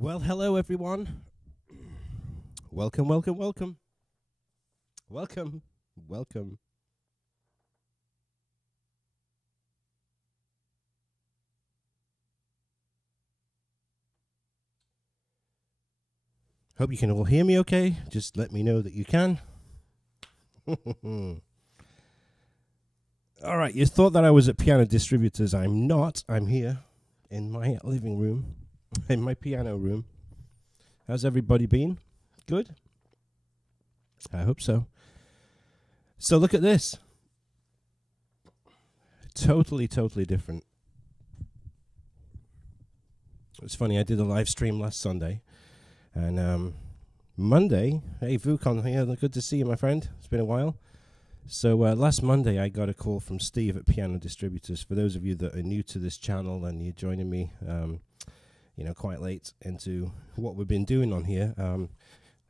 Well, hello everyone. Welcome, welcome, welcome. Welcome, welcome. Hope you can all hear me okay. Just let me know that you can. All right, you thought that I was at Piano Distributors. I'm not. I'm here in my living room, in my piano room. How's everybody been? Good? I hope so. So look at this. Totally different. It's funny, I did a live stream last Sunday. And Monday, hey Vukon here, good to see you, my friend. It's been a while. So last Monday, I got a call from Steve at Piano Distributors. For those of you that are new to this channel and you're joining me, quite late into what we've been doing on here.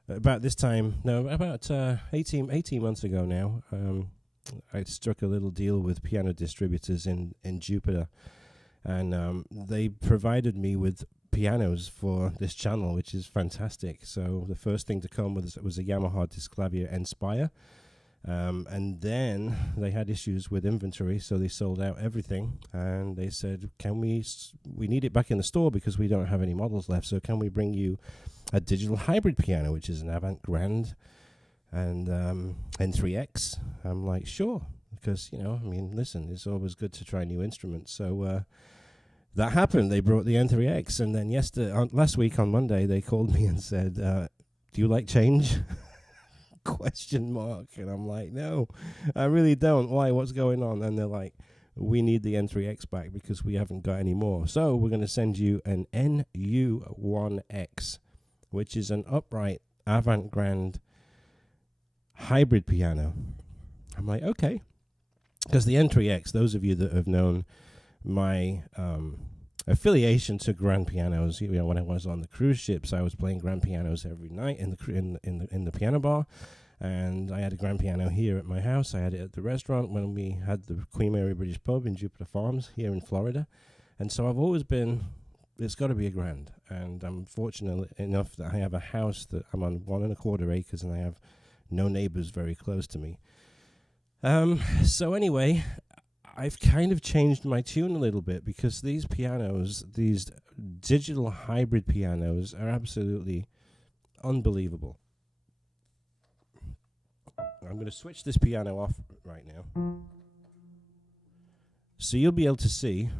About this time, about 18 months ago now, I struck a little deal with Piano Distributors in Jupiter. And they provided me with pianos for this channel, which is fantastic. So the first thing to come was a Yamaha Disclavier Inspire. And then they had issues with inventory, so they sold out everything. And they said, we need it back in the store because we don't have any models left. So can we bring you a digital hybrid piano, which is an AvantGrand and N3X? I'm like, sure. Because, listen, it's always good to try new instruments. So that happened. They brought the N3X. And then last week on Monday, they called me and said, do you like change? ? And I'm like, no, I really don't. Why? What's going on? And they're like, we need the N3X back because we haven't got any more. So we're going to send you an NU1X, which is an upright AvantGrand hybrid piano. I'm like, okay. Because the N3X, those of you that have known my affiliation to grand pianos, when I was on the cruise ships, I was playing grand pianos every night in the piano bar, and I had a grand piano here at my house. I had it at the restaurant when we had the Queen Mary British Pub in Jupiter Farms here in Florida, and so I've always been, it's got to be a grand, and I'm fortunate enough that I have a house that I'm on 1.25 acres, and I have no neighbors very close to me. So anyway, I've kind of changed my tune a little bit because these pianos, these digital hybrid pianos, are absolutely unbelievable. I'm going to switch this piano off right now. So you'll be able to see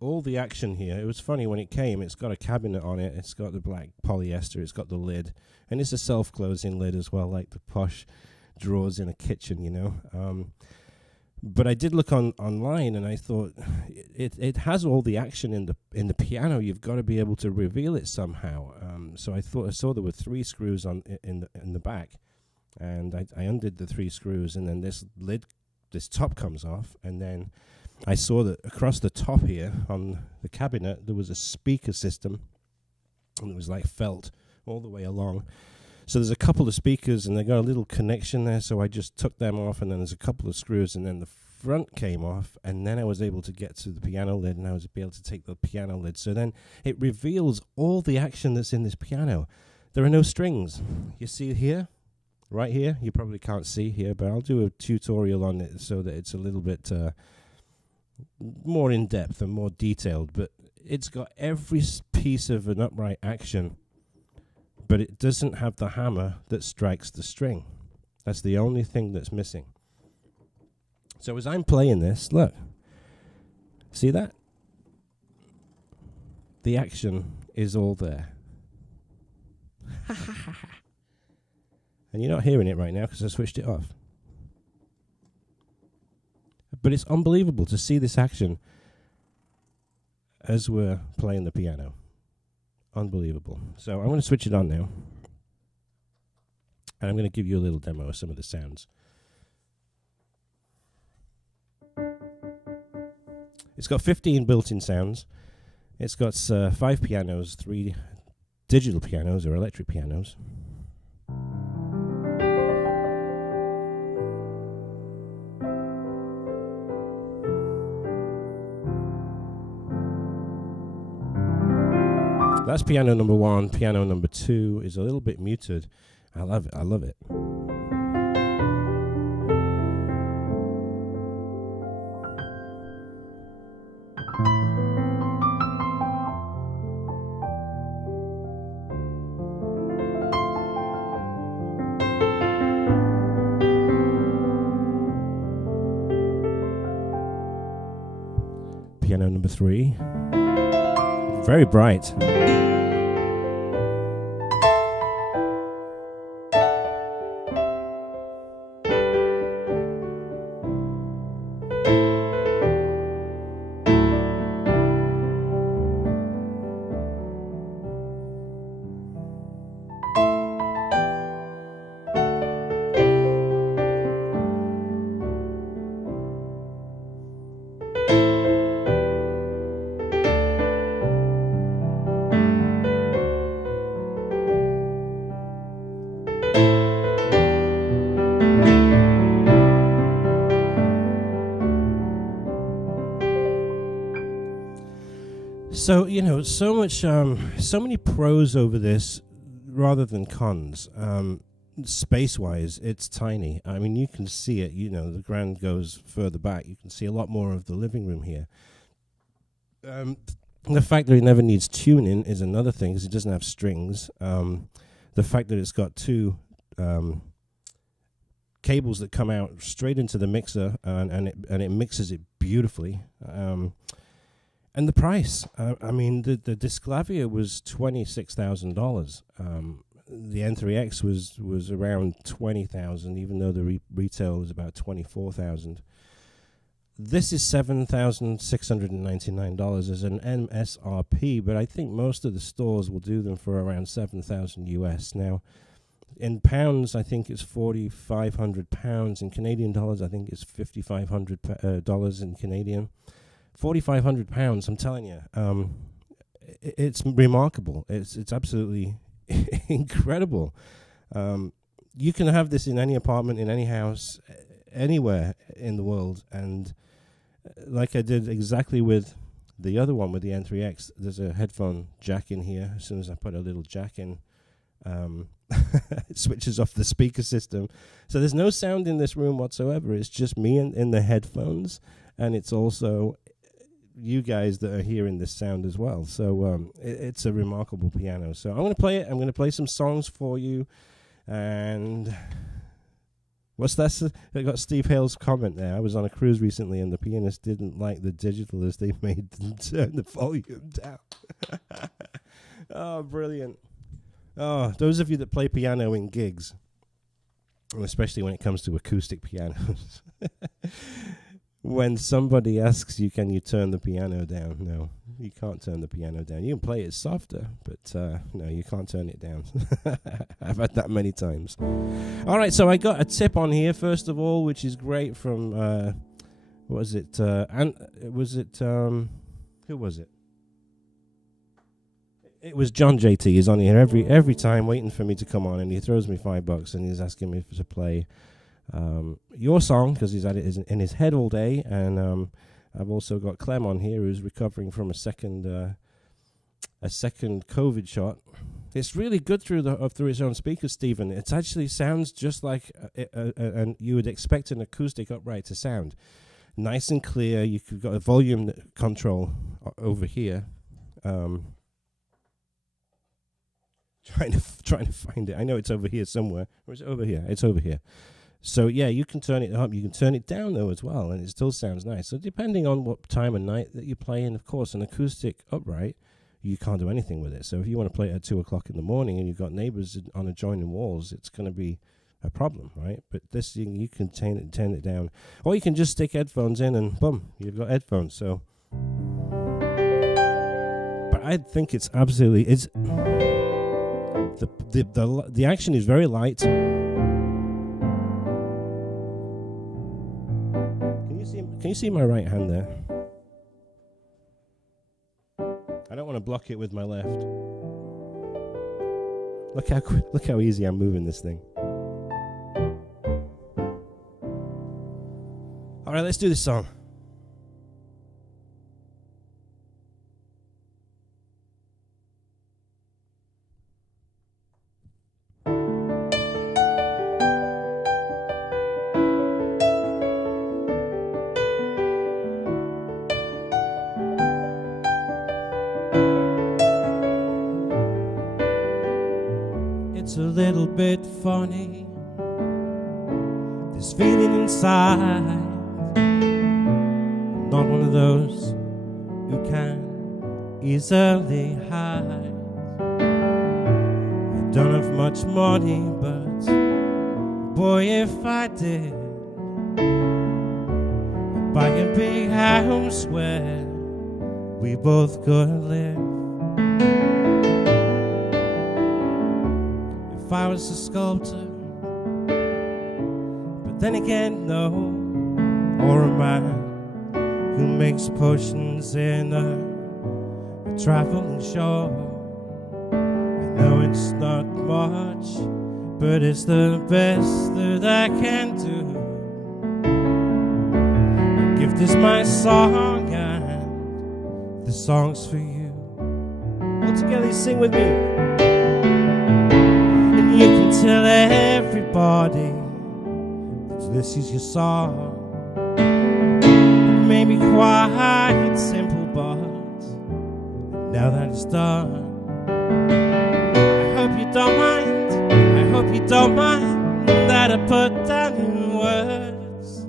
all the action here. It was funny when it came, it's got a cabinet on it, it's got the black polyester, it's got the lid, and it's a self-closing lid as well, like the posh drawers in a kitchen, But I did look online, and I thought it has all the action in the piano. You've got to be able to reveal it somehow. So I saw there were 3 screws in the back, and I undid the 3 screws, and then this top comes off, and then I saw that across the top here on the cabinet there was a speaker system, and it was like felt all the way along. So there's a couple of speakers, and they got a little connection there, so I just took them off, and then there's a couple of screws, and then the front came off, and then I was able to get to the piano lid, and I was able to take the piano lid. So then it reveals all the action that's in this piano. There are no strings. You see here? Right here? You probably can't see here, but I'll do a tutorial on it so that it's a little bit more in-depth and more detailed. But it's got every piece of an upright action, but it doesn't have the hammer that strikes the string. That's the only thing that's missing. So as I'm playing this, look. See that? The action is all there. And you're not hearing it right now because I switched it off. But it's unbelievable to see this action as we're playing the piano. Unbelievable. So I'm going to switch it on now. And I'm going to give you a little demo of some of the sounds. It's got 15 built-in sounds. It's got 5 pianos, 3 digital pianos or electric pianos. That's piano number 1. Piano number 2 is a little bit muted. I love it. I love it. Piano number 3. Very bright. So, you know, so many pros over this rather than cons. Space-wise, it's tiny. I mean, you can see it, you know, the Grand goes further back. You can see a lot more of the living room here. The fact that it never needs tuning is another thing, because it doesn't have strings. The fact that it's got 2 cables that come out straight into the mixer, and it mixes it beautifully. And the price, I mean, the Disclavier was $26,000. The N3X was around $20,000, even though the retail was about $24,000. This is $7,699 as an MSRP, but I think most of the stores will do them for around $7,000 US. Now, in pounds, I think it's £4,500. In Canadian dollars, I think it's $5,500 in Canadian. £4,500, I'm telling you, it's remarkable. It's absolutely incredible. You can have this in any apartment, in any house, anywhere in the world. And like I did exactly with the other one, with the N3X, there's a headphone jack in here. As soon as I put a little jack in, it switches off the speaker system. So there's no sound in this room whatsoever. It's just me in the headphones, and it's also you guys that are hearing this sound as well. So it's a remarkable piano. So I'm going to play it. I'm going to play some songs for you. And what's that? I got Steve Hale's comment there. I was on a cruise recently, and the pianist didn't like the digital as they made them turn the volume down. Oh, brilliant. Oh, those of you that play piano in gigs, and especially when it comes to acoustic pianos, when somebody asks you, can you turn the piano down? No, you can't turn the piano down. You can play it softer, but no, you can't turn it down. I've had that many times. All right, so I got a tip on here, first of all, which is great from, who was it? It was John JT. He's on here every time waiting for me to come on, and he throws me $5 and he's asking me to play your song, because he's had it in his head all day. And I've also got Clem on here, who's recovering from a second COVID shot. It's really good through its own speakers, Stephen. It actually sounds just like and you would expect an acoustic upright to sound. Nice and clear. You've got a volume control over here. Trying to find it. I know it's over here somewhere. Or is it over here? It's over here. So yeah, you can turn it up. You can turn it down though as well, and it still sounds nice. So depending on what time of night that you're playing, of course, an acoustic upright, you can't do anything with it. So if you want to play it at 2 o'clock in the morning and you've got neighbors on adjoining walls, it's going to be a problem, right? But this thing, you can turn it down, or you can just stick headphones in and boom, you've got headphones. So, but I think it's absolutely the action is very light. Can you see my right hand there? I don't want to block it with my left. Look how easy I'm moving this thing. All right, let's do this song. little bit funny, this feeling inside. Not one of those who can easily hide. I don't have much money, but boy, if I did, I'd buy a big house where we both could live. If I was a sculptor, but then again, no, or a man who makes potions in a traveling show. I know it's not much, but it's the best that I can do. My gift is my song, and the song's for you. All together, sing with me. And you can tell everybody that this is your song. Maybe quite simple, but now that it's done, I hope you don't mind. I hope you don't mind that I put down in words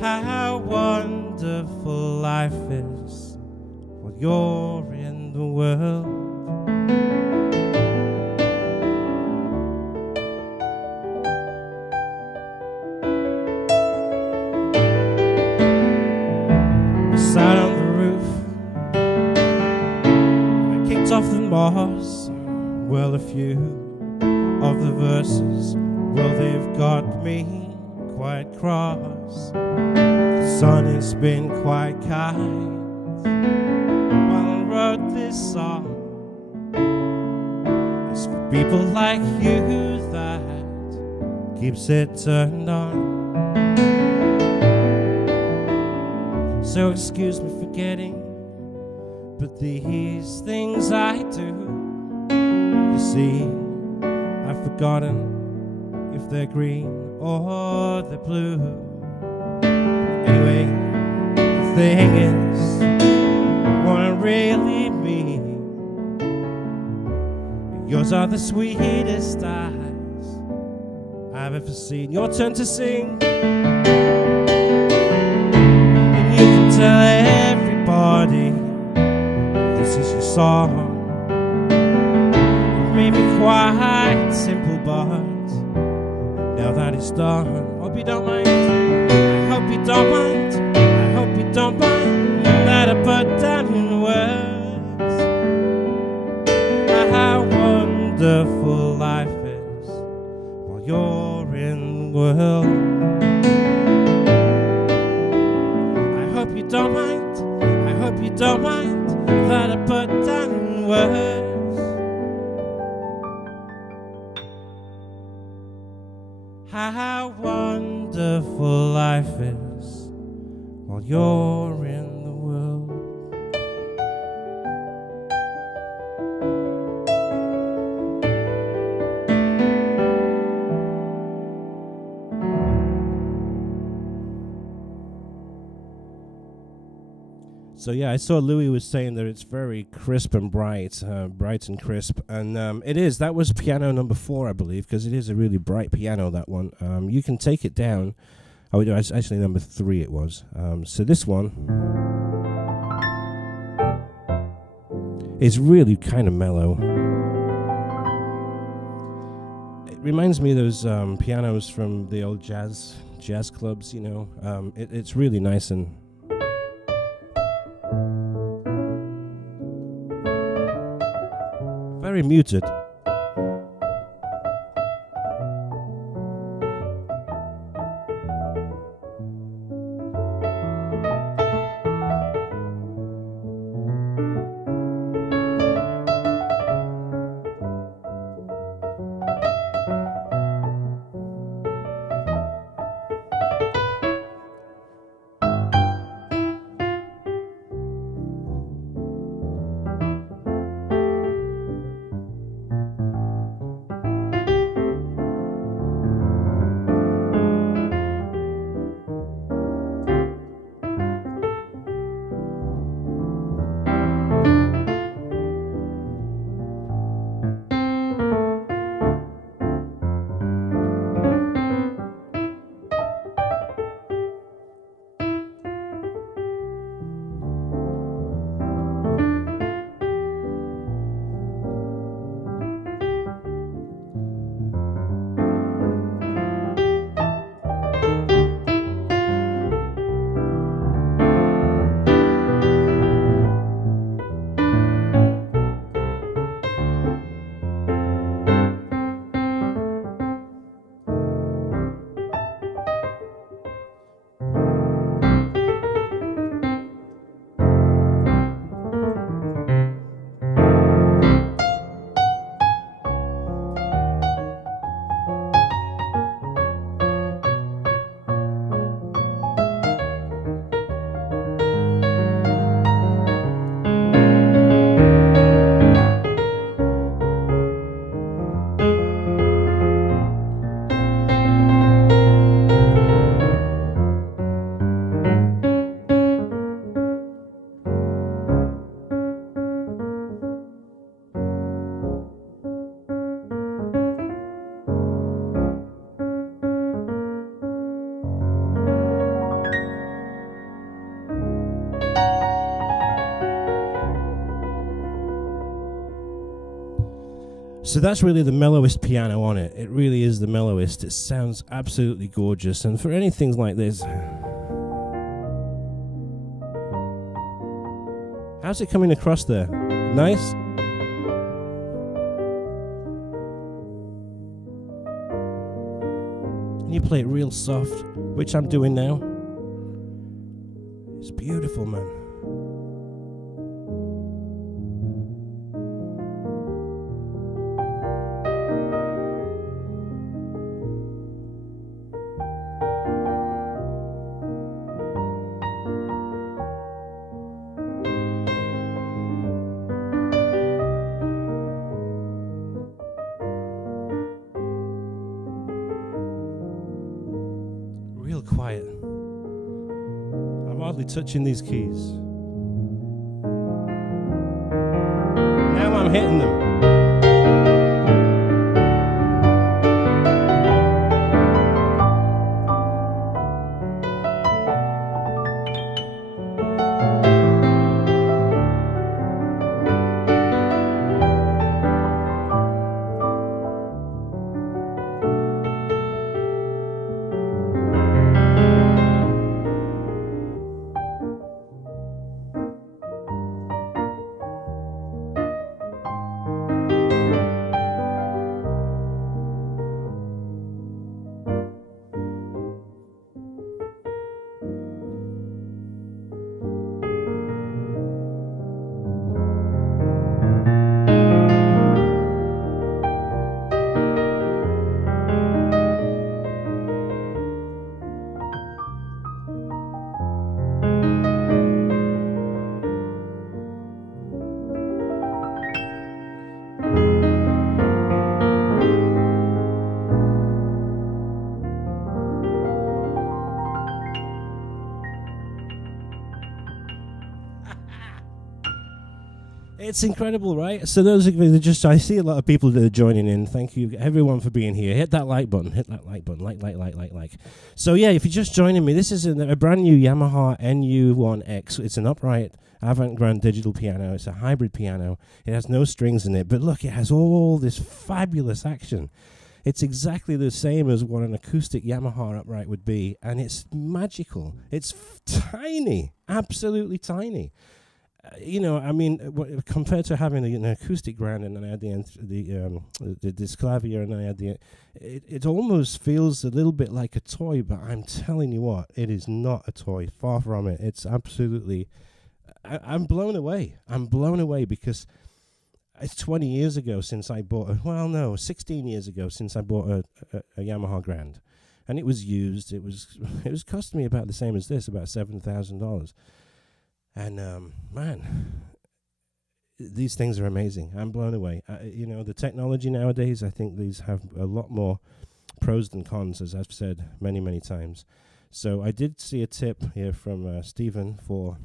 how wonderful life is while you're in the world. Sat on the roof and I kicked off the moss. Well, a few of the verses, well, they've got me quite cross. The sun has been quite kind while I wrote this song. It's for people like you that keeps it turned on. So excuse me for getting, but these things I do, you see, I've forgotten if they're green or they're blue. Anyway, the thing is, what I really mean, yours are the sweetest eyes I've ever seen. Your turn to sing. Tell everybody this is your song. It may be quite simple, but now that it's done, hope you don't mind. I hope you don't mind. I hope you don't mind that I put down in words how wonderful life is while you're in the world. Don't mind, I hope you don't mind that I put down in words how wonderful life is while you're in the world. So yeah, I saw Louis was saying that it's very crisp and bright, bright and crisp, and it is. That was piano number 4, I believe, because it is a really bright piano, that one. You can take it down. Oh, it's actually number 3 it was. So this one is really kind of mellow. It reminds me of those pianos from the old jazz clubs, you know. It's really nice and very muted. So that's really the mellowest piano on it. It really is the mellowest. It sounds absolutely gorgeous. And for anything like this, how's it coming across there? Nice? And you play it real soft, which I'm doing now. It's beautiful, man. Real quiet. I'm hardly touching these keys. Now I'm hitting them. It's incredible, right? So those of you that just, I see a lot of people that are joining in. Thank you, everyone, for being here. Hit that like button. Hit that like button. Like. So yeah, if you're just joining me, this is a brand new Yamaha NU1X. It's an upright AvantGrand digital piano. It's a hybrid piano. It has no strings in it, but look, it has all this fabulous action. It's exactly the same as what an acoustic Yamaha upright would be, and it's magical. It's tiny, absolutely tiny. You know, I mean, compared to having an acoustic grand and then I had this clavier and I had it almost feels a little bit like a toy, but I'm telling you what, it is not a toy. Far from it. It's absolutely, I'm blown away. I'm blown away because it's 20 years ago since I bought 16 years ago since I bought a Yamaha Grand, and it was used. It was costing me about the same as this, about $7,000. And man, these things are amazing. I'm blown away. You know, the technology nowadays, I think these have a lot more pros than cons, as I've said many, many times. So I did see a tip here from Stephen for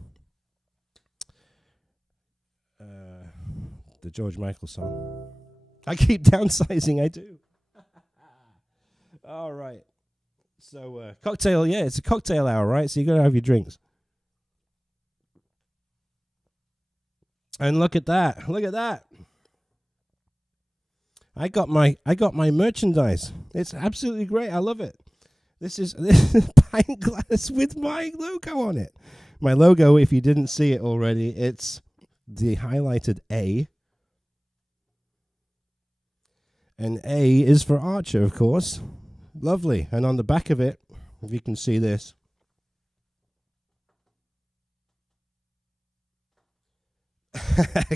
the George Michael song. I keep downsizing, I do. All right. So cocktail, yeah, it's a cocktail hour, right? So you got to have your drinks. And look at that. Look at that. I got my merchandise. It's absolutely great. I love it. This is a pint glass with my logo on it. My logo, if you didn't see it already, it's the highlighted A. And A is for Archer, of course. Lovely. And on the back of it, if you can see this,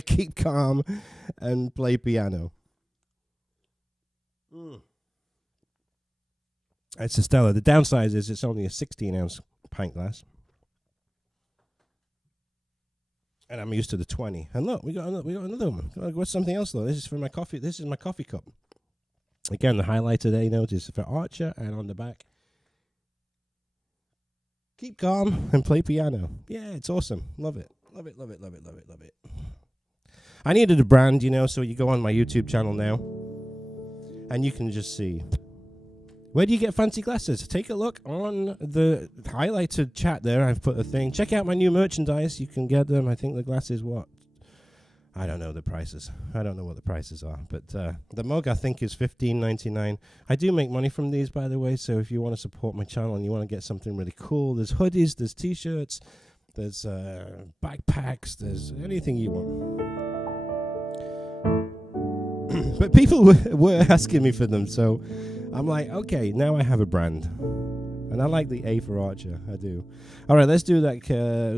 keep calm and play piano. It's a stellar. The downside is it's only a 16-ounce pint glass, and I'm used to the 20. And look, we got another one. What's something else though? This is for my coffee. This is my coffee cup. Again, the highlighted A note is for Archer, and on the back, keep calm and play piano. Yeah, it's awesome. Love it. Love it, love it, love it, love it, love it. I needed a brand, you know, so you go on my YouTube channel now, and you can just see. Where do you get fancy glasses? Take a look on the highlighted chat there. I've put a thing. Check out my new merchandise. You can get them. I think the glasses, what? I don't know the prices. I don't know what the prices are. But the mug, I think, is $15.99. I do make money from these, by the way. So if you want to support my channel and you want to get something really cool, there's hoodies, there's T-shirts, there's backpacks, there's anything you want. But people were asking me for them. So I'm like, okay, now I have a brand. And I like the A for Archer, I do. All right, let's do that,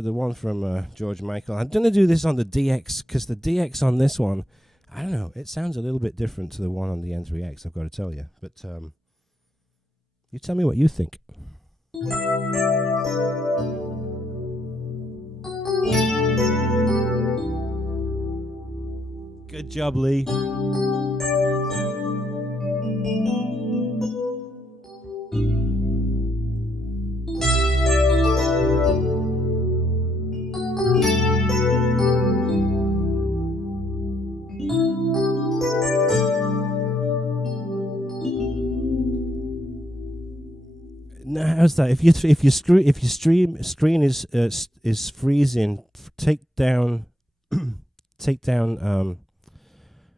the one from George Michael. I'm going to do this on the DX, because the DX on this one, I don't know, it sounds a little bit different to the one on the N3X, I've got to tell you. But you tell me what you think. Good job, Lee. How's that? If your screen is freezing, take down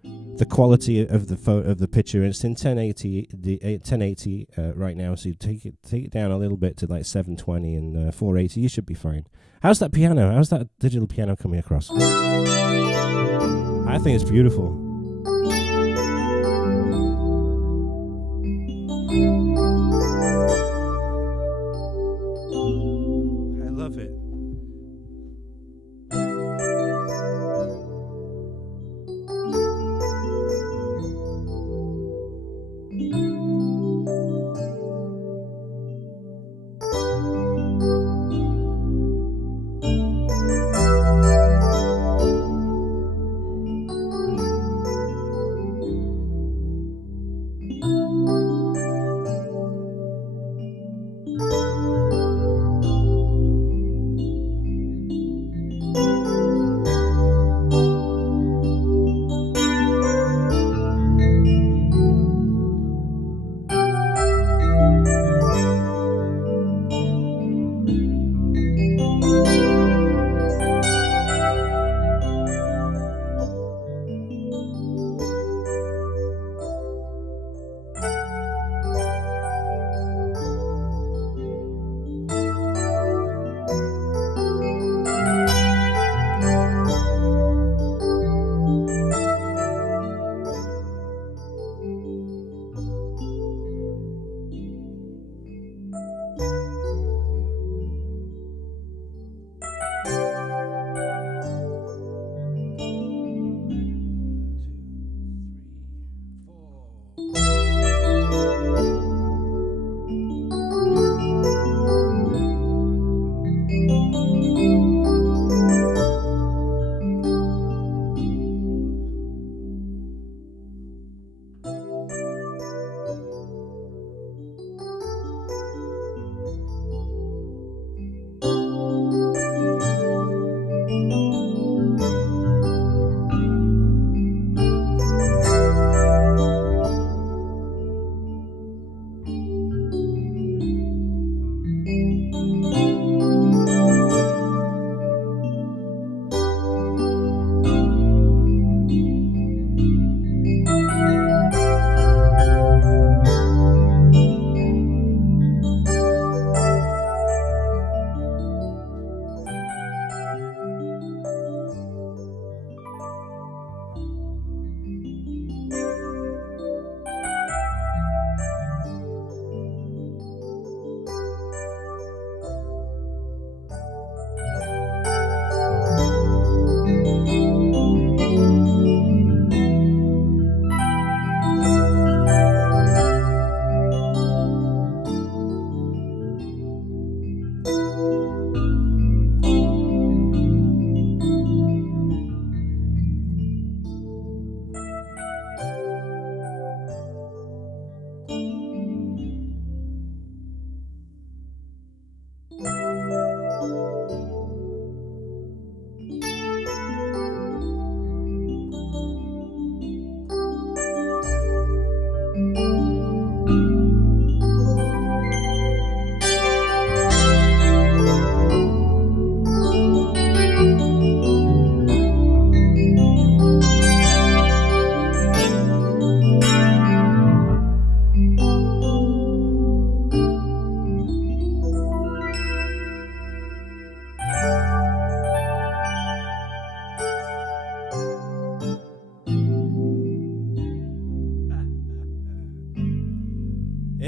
the quality of the picture. It's in 1080 right now, so you take it down a little bit to like 720 and 480. You should be fine. How's that piano? How's that digital piano coming across? I think it's beautiful.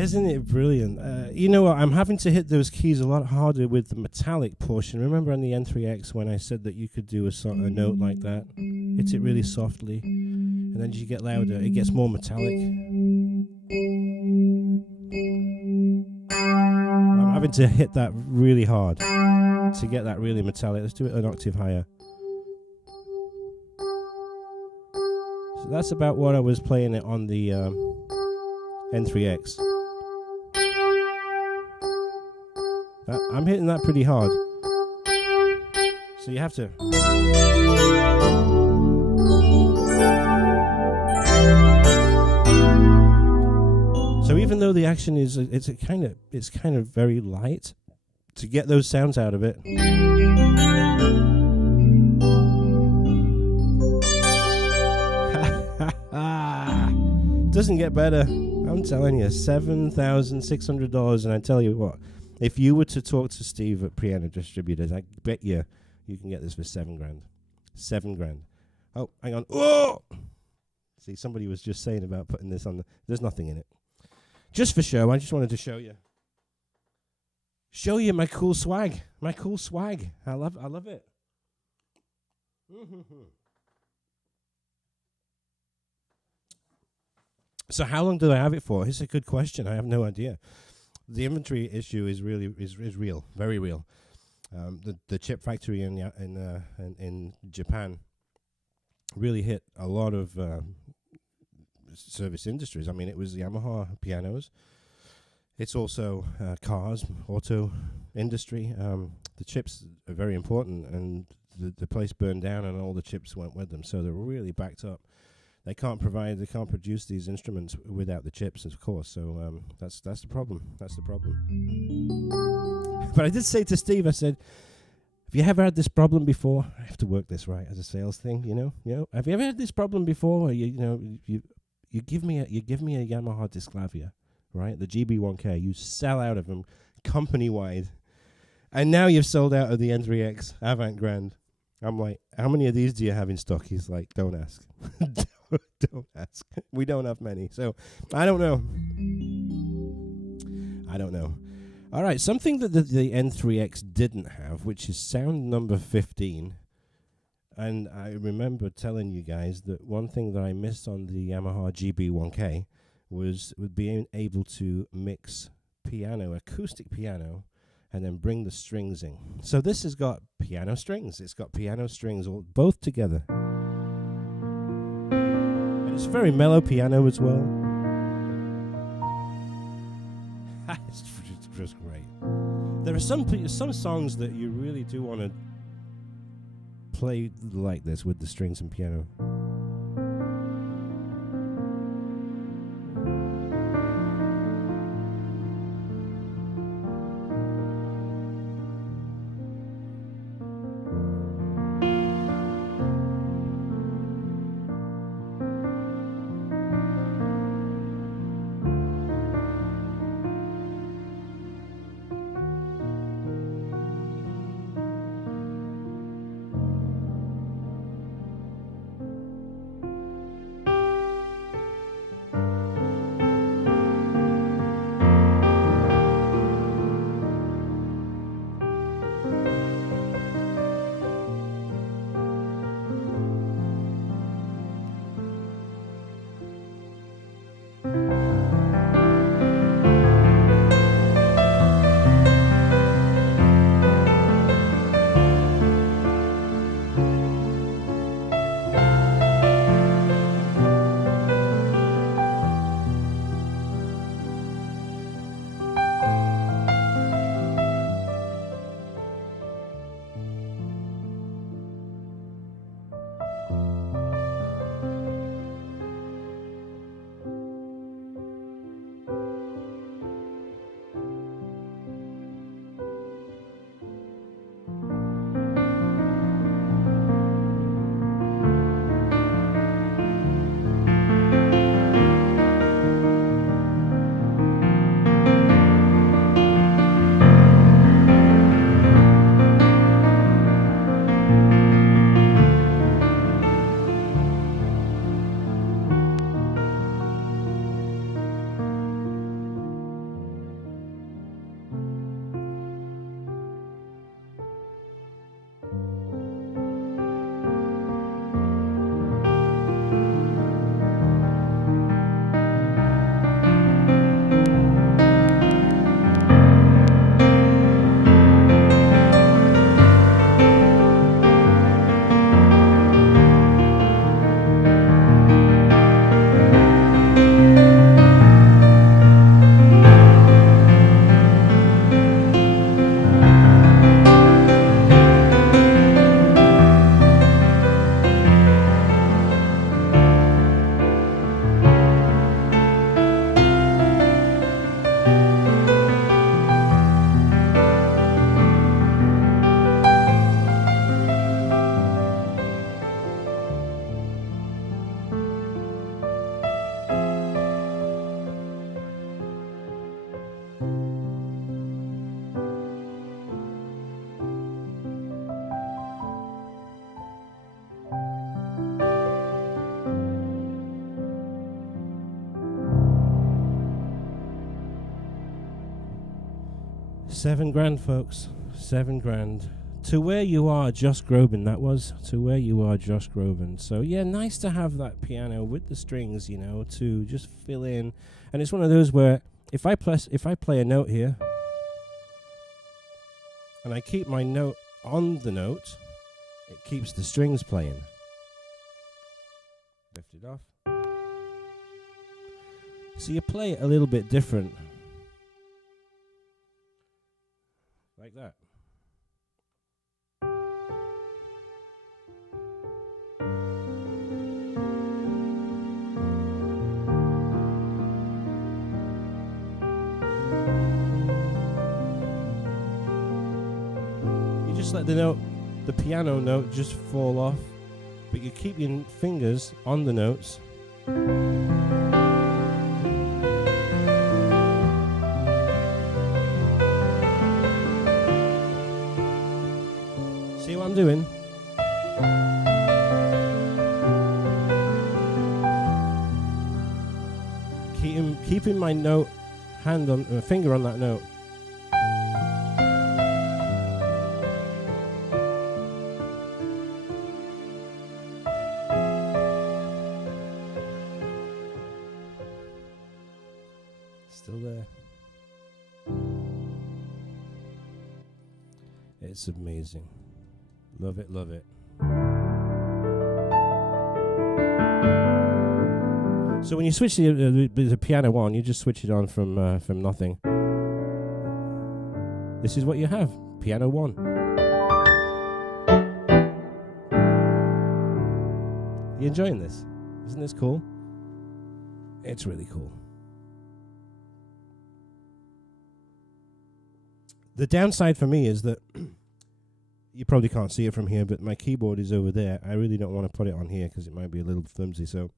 Isn't it brilliant? You know what? I'm having to hit those keys a lot harder with the metallic portion. Remember on the N3X when I said that you could do a note like that? Hit it really softly. And then as you get louder, it gets more metallic. I'm having to hit that really hard to get that really metallic. Let's do it an octave higher. So that's about what I was playing it on the N3X. I'm hitting that pretty hard. So you have to. So even though the action is it's kind of very light, to get those sounds out of it. Doesn't get better. I'm telling you, $7,600, and I tell you what, if you were to talk to Steve at Piano Distributors, I bet you can get this for $7,000. $7,000. Oh, hang on. Oh! See, somebody was just saying about putting this on there's nothing in it. Just for show, I just wanted to show you. Show you my cool swag. My cool swag. I love it. So how long do I have it for? It's a good question. I have no idea. The inventory issue is really is real, very real. The chip factory in Japan really hit a lot of service industries. I mean, it was Yamaha pianos. It's also cars, auto industry. The chips are very important, and the place burned down, and all the chips went with them. So they're really backed up. They can't produce these instruments without the chips, of course. So that's the problem. That's the problem. But I did say to Steve, I said, "Have you ever had this problem before?" I have to work this right as a sales thing, you know. Have you ever had this problem before? Where you give me a Yamaha Disclavia, right? The GB1K. You sell out of them company wide, and now you've sold out of the N3X AvantGrand. I'm like, how many of these do you have in stock? He's like, don't ask. Don't ask. We don't have many. So I don't know. All right, something that the N3X didn't have, which is sound number 15. And I remember telling you guys that one thing that I missed on the Yamaha GB1K was being able to mix piano, acoustic piano, and then bring the strings in. So this has got piano strings. It's got piano strings both together. And it's very mellow piano as well. It's just great. There are some songs that you really do want to play like this with the strings and piano. $7,000, folks. $7,000. To Where You Are, Josh Groban, that was. To Where You Are, Josh Groban. So, yeah, nice to have that piano with the strings, you know, to just fill in. And it's one of those where if I play a note here, and I keep my note on the note, it keeps the strings playing. Lift it off. So you play it a little bit different. Like that. Just let the piano note just fall off, but you keep your fingers on the notes. See what I'm doing? Keeping my finger on that note. Still there. It's amazing. Love it, love it. So when you switch the piano on, you just switch it on from nothing. This is what you have, piano 1. You enjoying this? Isn't this cool? It's really cool. The downside for me is that you probably can't see it from here, but my keyboard is over there. I really don't want to put it on here because it might be a little flimsy, so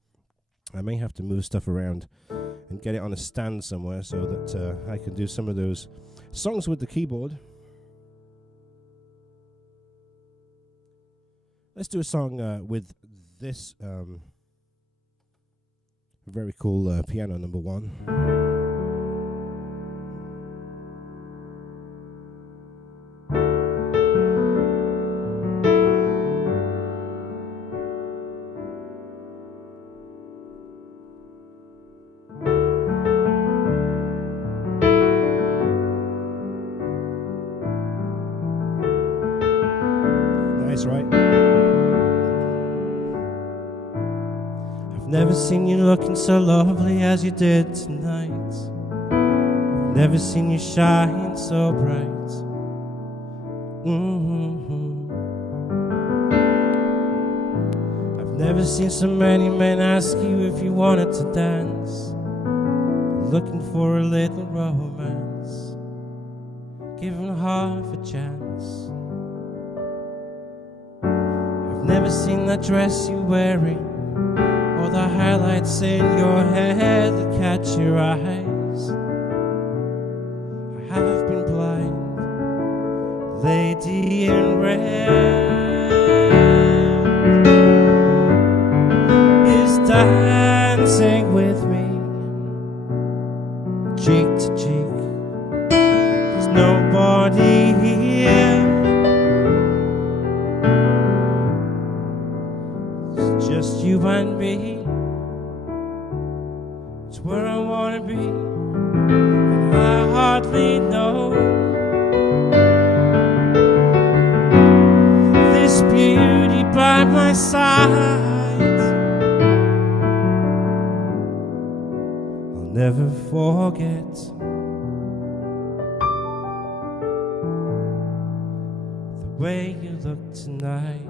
I may have to move stuff around and get it on a stand somewhere so that I can do some of those songs with the keyboard. Let's do a song with this very cool piano number 1. Right? I've never seen you looking so lovely as you did tonight. I've never seen you shine so bright. I've never seen so many men ask you if you wanted to dance, looking for a little romance. Give them half a chance. Never seen that dress you're wearing, or the highlights in your hair that catch your eyes. I have been blind, lady in red is dancing with me, cheek to cheek. There's nobody here. Just you and me. It's where I wanna be, and I hardly know this beauty by my side. I'll never forget the way you look tonight.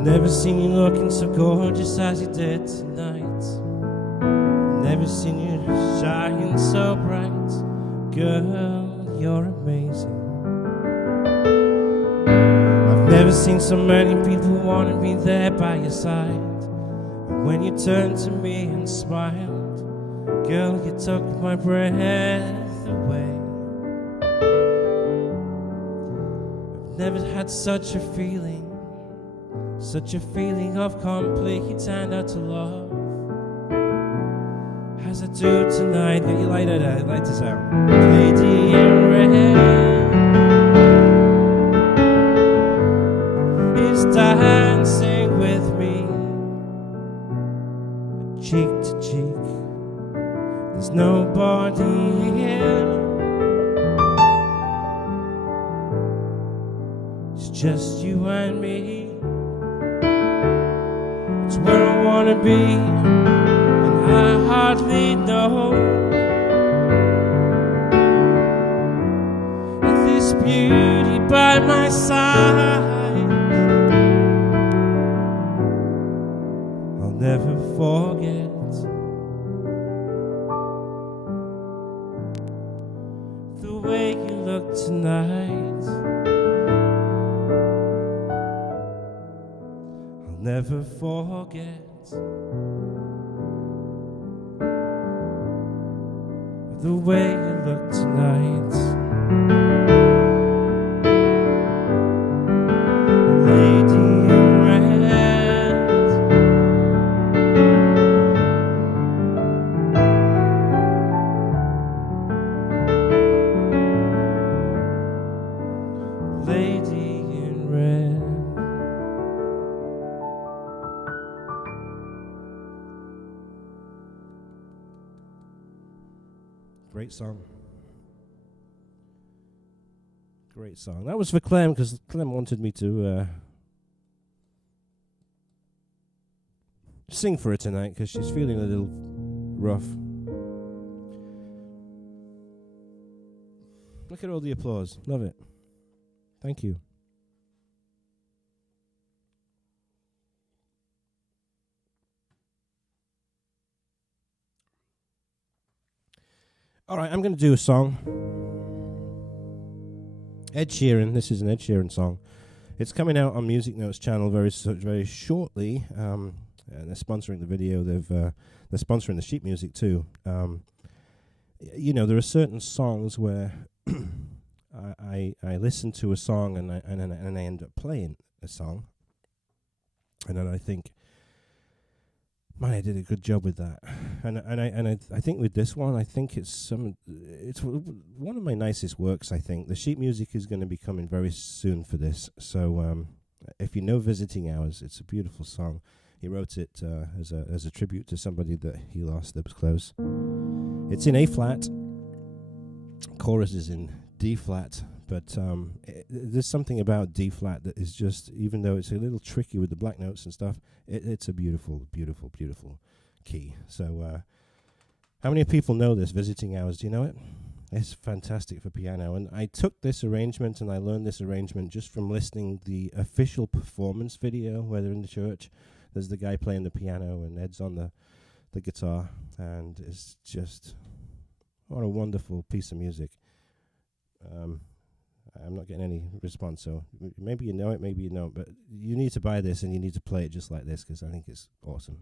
Never seen you looking so gorgeous as you did tonight. Never seen you shine so bright. Girl, you're amazing. I've never seen so many people wanna be there by your side. And when you turned to me and smiled, girl, you took my breath away. I've Never had such a feeling of complete and utter love as I do tonight. Get your lighters out. Lady in red is dancing with me, cheek to cheek. There's nobody here. It's just you and me. It's where I wanna be, and I hardly know if this beauty by my side I'll never forget. The way you look tonight, I'll never forget. The way you look tonight, lady in red. Lady in red. Great song. Great song. That was for Clem, because Clem wanted me to sing for her tonight, because she's feeling a little rough. Look at all the applause. Love it. Thank you. All right, I'm going to do a song. Ed Sheeran. This is an Ed Sheeran song. It's coming out on Music Notes channel very shortly. And they're sponsoring the video. They're sponsoring the sheet music too. You know, there are certain songs where I listen to a song and I end up playing a song, and then I think, man, I did a good job with that. And I think with this one, I think it's one of my nicest works. I think the sheet music is going to be coming very soon for this. So if you know Visiting Hours, it's a beautiful song. He wrote it as a tribute to somebody that he lost that was close. It's in A flat. Chorus is in D flat. But there's something about D flat that is just, even though it's a little tricky with the black notes and stuff, it's a beautiful, beautiful, beautiful key. So how many people know this, Visiting Hours? Do you know it? It's fantastic for piano. And I took this arrangement and I learned this arrangement just from listening the official performance video where they're in the church. There's the guy playing the piano and Ed's on the guitar. And it's just, what a wonderful piece of music. I'm not getting any response, so maybe you know it, maybe you don't, but you need to buy this and you need to play it just like this, because I think it's awesome.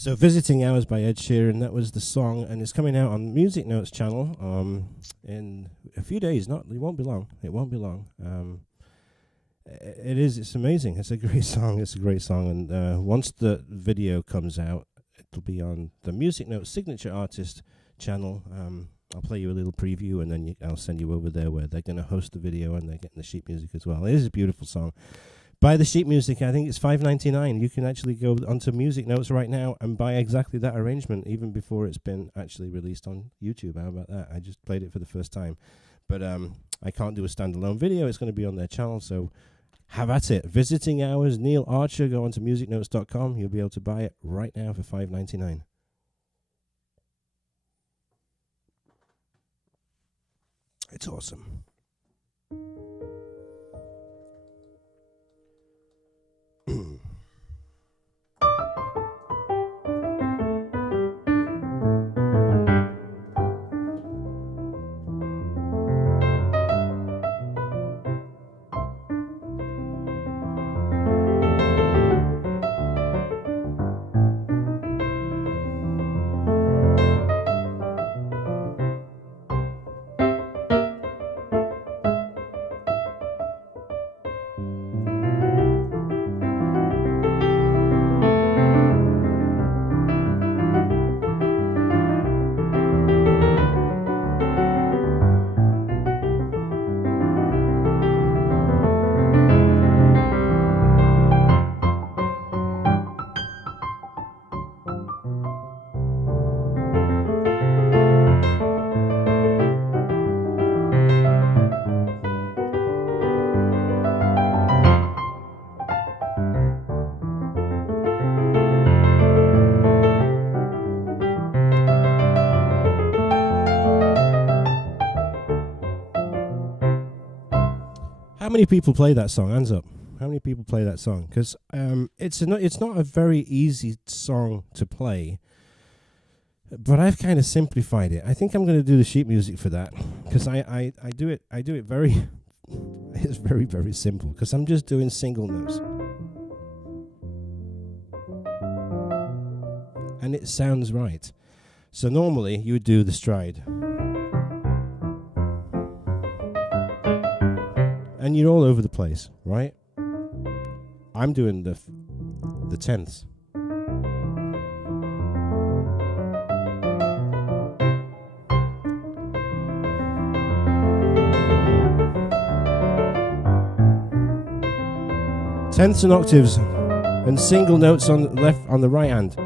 So Visiting Hours by Ed Sheeran, that was the song, and it's coming out on Music Notes channel in a few days. It won't be long. It won't be long. It's amazing. It's a great song. It's a great song, and once the video comes out, it'll be on the Music Notes Signature Artist channel. I'll play you a little preview, and then I'll send you over there where they're going to host the video, and they're getting the sheet music as well. It is a beautiful song. Buy the sheet music. I think it's $5.99. You can actually go onto Music Notes right now and buy exactly that arrangement, even before it's been actually released on YouTube. How about that? I just played it for the first time. But I can't do a standalone video. It's going to be on their channel, so have at it. Visiting Hours, Neil Archer. Go onto musicnotes.com. You'll be able to buy it right now for $5.99. It's awesome. How many people play that song? Hands up. How many people play that song? Because it's not a very easy song to play, but I've kind of simplified it. I think I'm going to do the sheet music for that, because I do it very it's very, very simple, because I'm just doing single notes, and it sounds right. So normally you would do the stride, and you're all over the place, right? I'm doing the tenths. Tenths and octaves, and single notes on the right hand.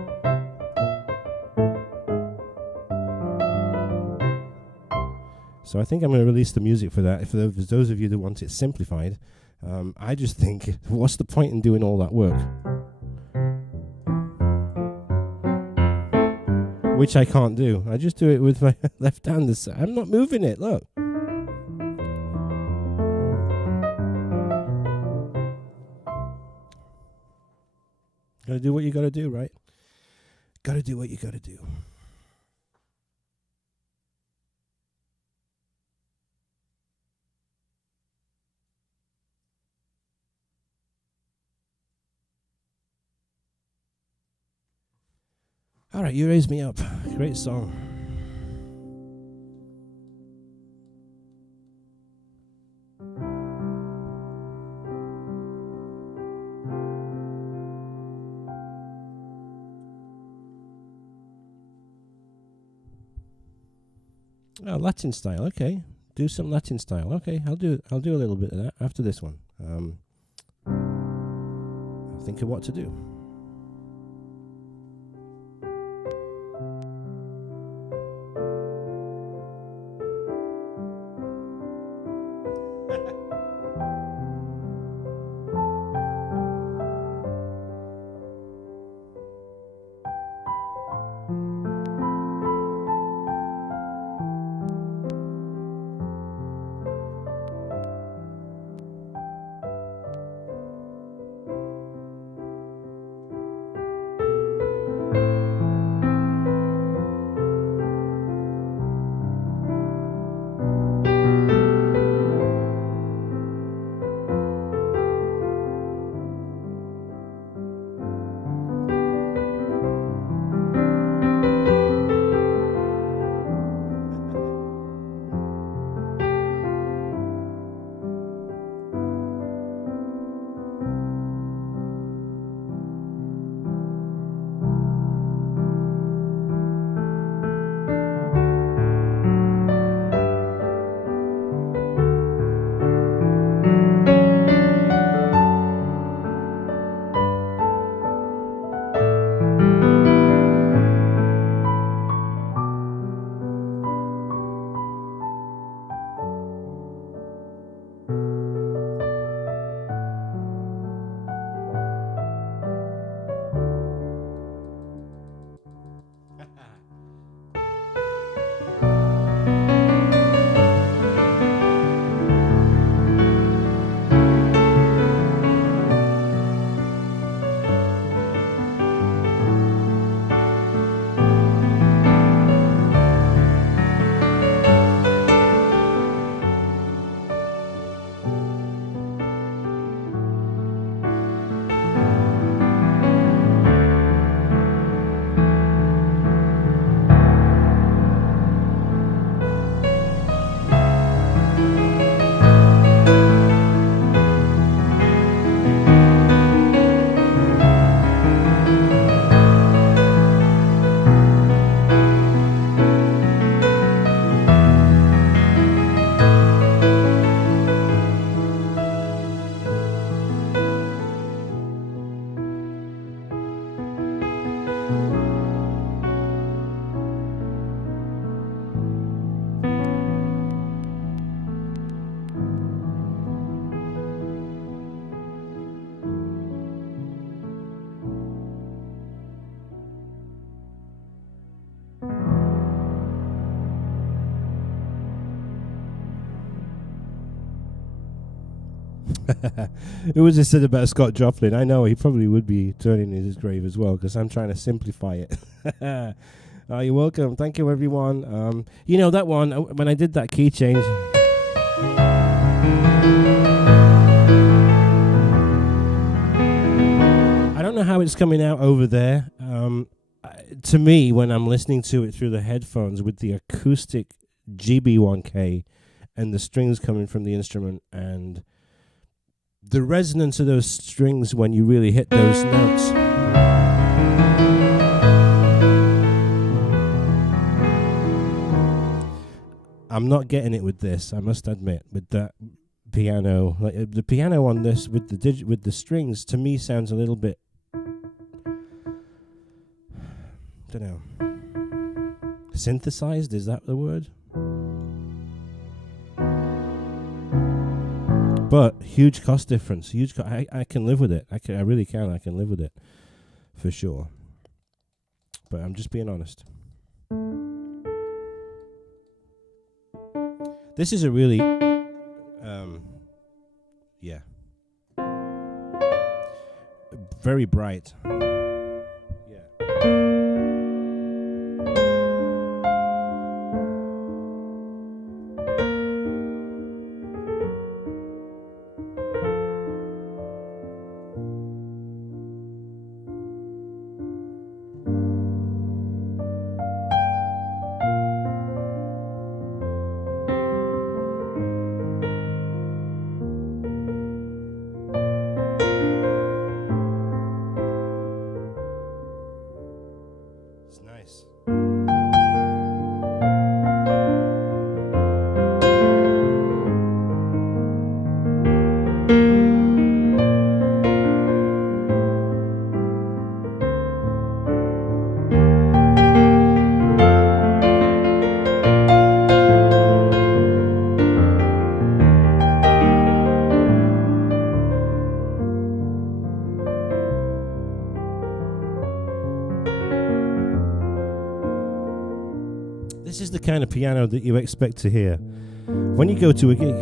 So I think I'm going to release the music for that. For those of you that want it simplified, I just think, what's the point in doing all that work? Which I can't do. I just do it with my left hand. I'm not moving it, look. Gotta do what you gotta do, right? Gotta do what you gotta do. All right, You Raise Me Up. Great song. Oh, Latin style. Okay, do some Latin style. Okay, I'll do a little bit of that after this one. I'll think of what to do. It was just said about Scott Joplin. I know he probably would be turning in his grave as well, because I'm trying to simplify it. You're welcome. Thank you, everyone. You know that one, when I did that key change. I don't know how it's coming out over there. To me, when I'm listening to it through the headphones with the acoustic GB1K and the strings coming from the instrument and the resonance of those strings when you really hit those notes. I'm not getting it with this, I must admit, with that piano. Like the piano on this with the strings, to me sounds a little bit, don't know, synthesized, is that the word? But huge cost difference. I can live with it. I really can. I can live with it for sure. But I'm just being honest. This is a really, very bright. This is the kind of piano that you expect to hear when you go to a gig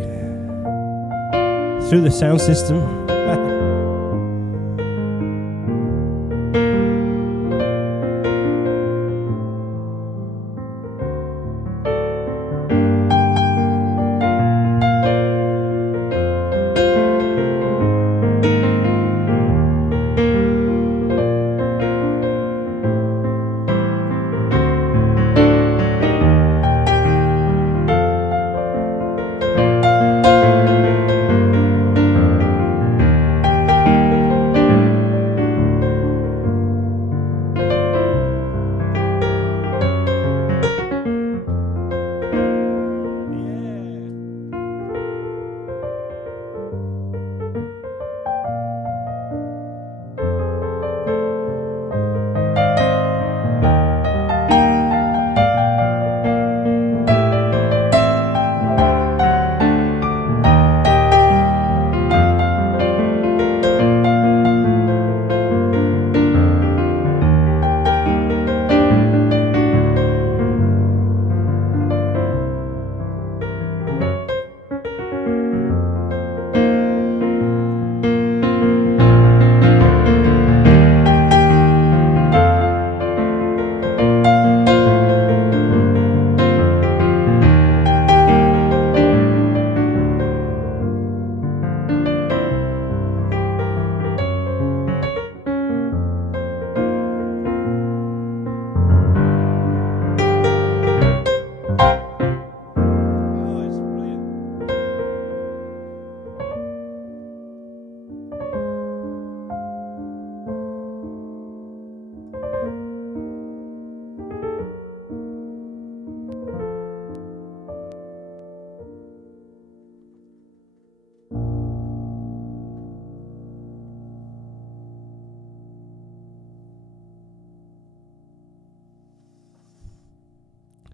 through the sound system.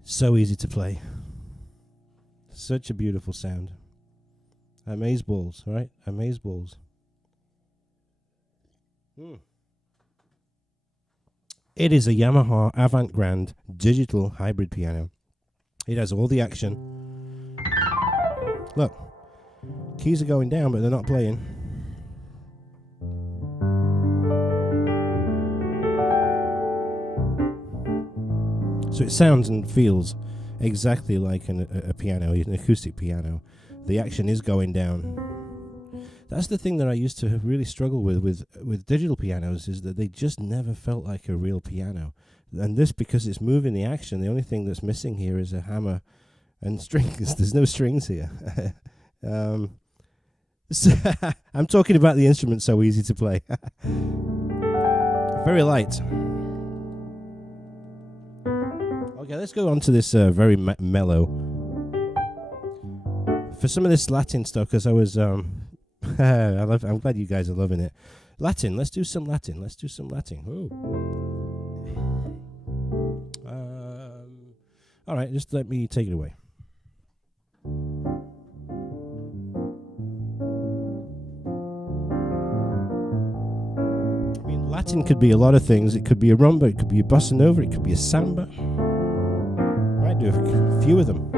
So easy to play. Such a beautiful sound. Amazeballs, right? Amazeballs. It is a Yamaha AvantGrand digital hybrid piano. It has all the action. Look. Keys are going down, but they're not playing. So it sounds and feels exactly like a piano, an acoustic piano. The action is going down. That's the thing that I used to really struggle with digital pianos, is that they just never felt like a real piano. And this, because it's moving the action, the only thing that's missing here is a hammer and strings. There's no strings here. I'm talking about the instrument so easy to play. Very light. Okay, let's go on to this very mellow. For some of this Latin stuff, because I was, I'm glad you guys are loving it. Latin, let's do some Latin. All right, just let me take it away. I mean, Latin could be a lot of things. It could be a rumba, it could be a bossa nova, it could be a samba. Might do a few of them.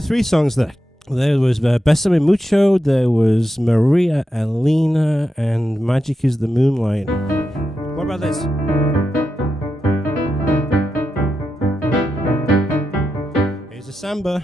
were 3 songs there. There was Besame Mucho, there was Maria Elena, and Magic is the Moonlight. What about this? Here's a samba.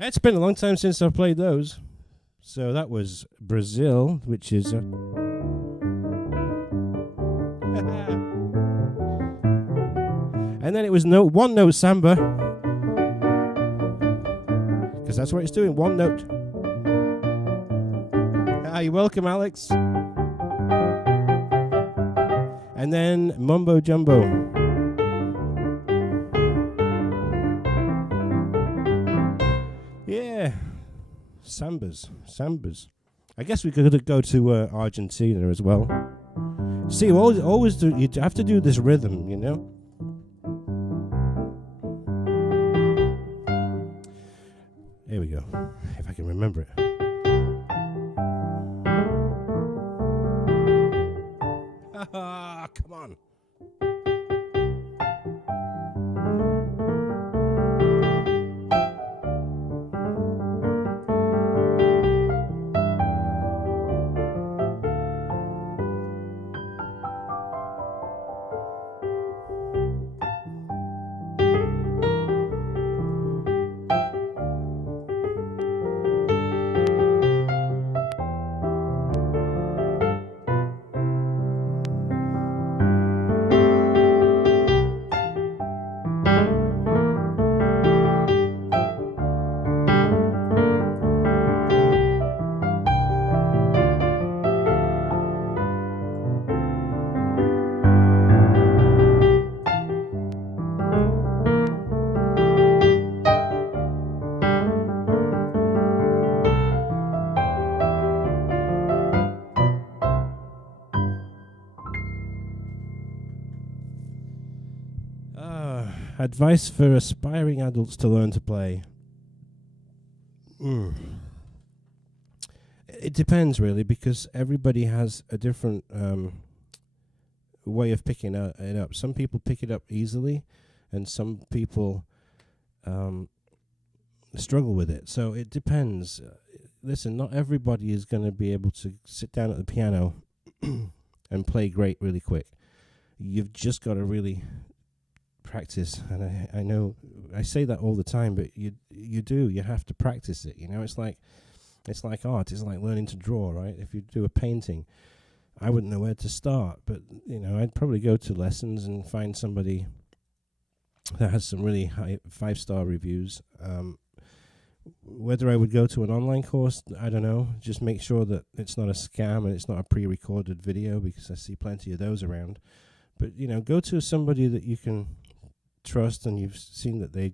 It's been a long time since I've played those. So that was Brazil, which is... and then it was one note samba. Because that's what it's doing, one note. You're welcome, Alex. And then Mumbo Jumbo. Yeah, sambas. I guess we could go to Argentina as well. See, you have to do this rhythm, you know. Here we go. If I can remember it. Come on. advice for aspiring adults to learn to play. It depends, really, because everybody has a different way of picking it up. Some people pick it up easily, and some people struggle with it. So it depends. Listen, not everybody is going to be able to sit down at the piano and play great really quick. You've just got to really practice. And I know I say that all the time, but you do. You have to practice it. You know, it's like art. It's like learning to draw, right? If you do a painting, I wouldn't know where to start, but you know, I'd probably go to lessons and find somebody that has some really high 5-star reviews. Whether I would go to an online course, I don't know. Just make sure that it's not a scam and it's not a pre-recorded video, because I see plenty of those around. But you know, go to somebody that you can trust and you've seen that they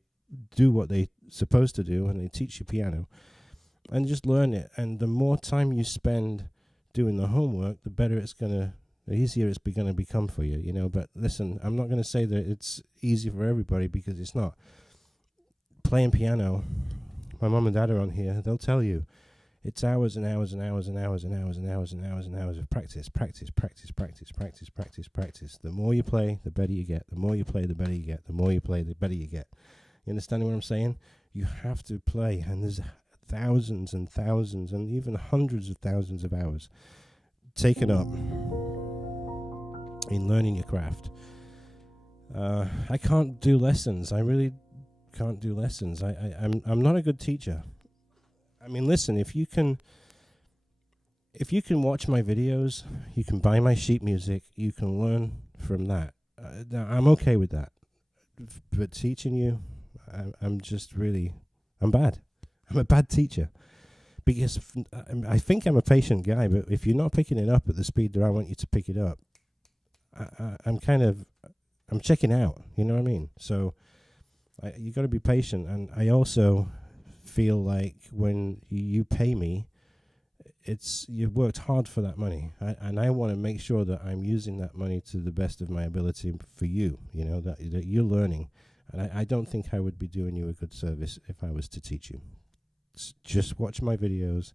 do what they're supposed to do and they teach you piano, and just learn it. And the more time you spend doing the homework, the better the easier it's going to become for you, you know. But listen, I'm not going to say that it's easy for everybody, because it's not. Playing piano, my mom and dad are on here, they'll tell you, it's hours and hours and hours and hours and hours and hours and hours and hours of practice. The more you play, the better you get. The more you play, the better you get. The more you play, the better you get. You understand what I'm saying? You have to play, and there's thousands and thousands and even hundreds of thousands of hours taken up in learning your craft. I can't do lessons. I really can't do lessons. I'm not a good teacher. I mean, listen, if you can watch my videos, you can buy my sheet music, you can learn from that. I'm okay with that. But teaching you, I'm bad. I'm a bad teacher, because I think I'm a patient guy, but if you're not picking it up at the speed that I want you to pick it up, I'm checking out, you know what I mean? So you got to be patient. And I also feel like when you pay me, you've worked hard for that money, and I want to make sure that I'm using that money to the best of my ability for you, you know, that you're learning. And I don't think I would be doing you a good service if I was to teach you. Just watch my videos,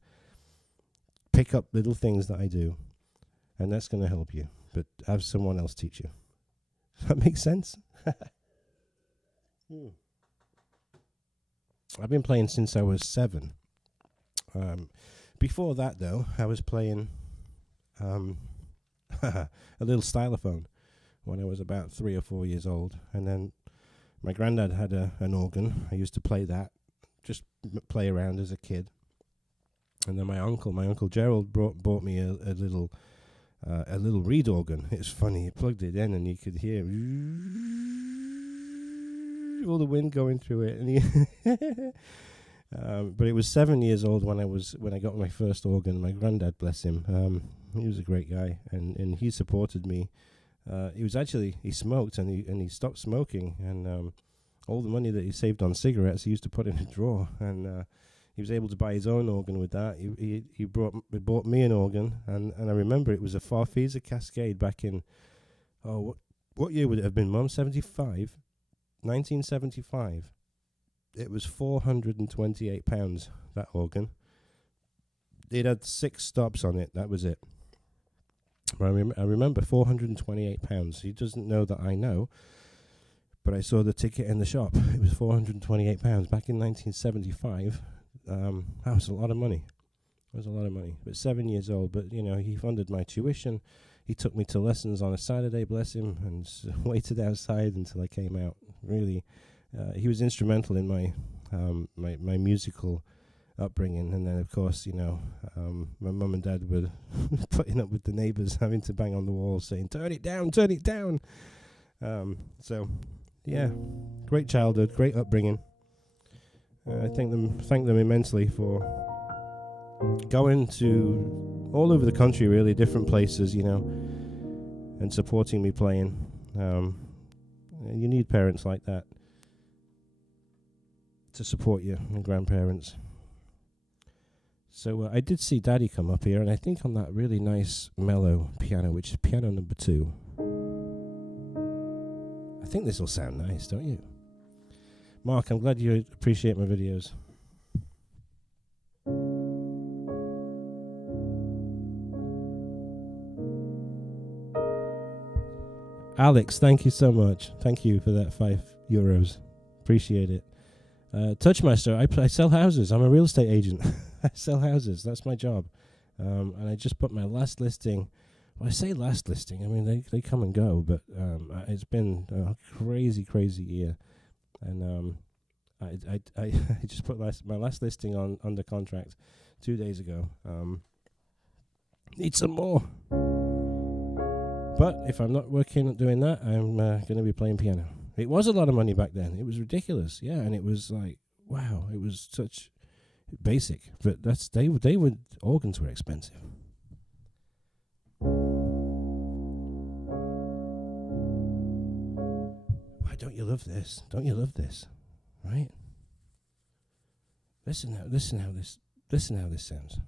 pick up little things that I do, and that's going to help you. But have someone else teach you. Does that make sense? I've been playing since I was 7. Before that, though, I was playing a little stylophone when I was about 3 or 4 years old. And then my granddad had an organ. I used to play that, just play around as a kid. And then my uncle Gerald bought me a little reed organ. It's funny, he plugged it in and you could hear all the wind going through it. And but it was 7 years old when I got my first organ. My granddad, bless him, he was a great guy, and he supported me. He smoked and he stopped smoking, and all the money that he saved on cigarettes he used to put in a drawer, and he was able to buy his own organ with that. He bought me an organ, and I remember it was a Farfisa Cascade back in, what year would it have been, Mum? 1975. It was £428, that organ. It had 6 stops on it, that was it. I remember £428. He doesn't know that I know, but I saw the ticket in the shop. It was £428 back in 1975. That was a lot of money. But 7 years old. But you know, he funded my tuition. He took me to lessons on a Saturday, bless him, and waited outside until I came out. Really, he was instrumental in my my musical upbringing. And then, of course, you know, my mum and dad were putting up with the neighbours having to bang on the wall saying, "Turn it down, turn it down." So, yeah, great childhood, great upbringing. I thank them immensely for going to all over the country, really, different places, you know, and supporting me playing. You need parents like that to support you, and grandparents. So I did see Daddy come up here, and I think on that really nice Mellow piano, which is piano number 2. I think this will sound nice, don't you? Mark, I'm glad you appreciate my videos. Alex, thank you so much. Thank you for that €5. Appreciate it. Touchmaster, I sell houses. I'm a real estate agent. I sell houses. That's my job. And I just put my last listing. Well, I say last listing. I mean, they come and go, but it's been a crazy, crazy year. And I just put my last listing under contract 2 days ago. Need some more. But if I'm not working doing that, I'm going to be playing piano. It was a lot of money back then. It was ridiculous, yeah. And it was like, wow, it was such basic. But they were organs were expensive. Why don't you love this? Don't you love this? Right? Listen how this sounds.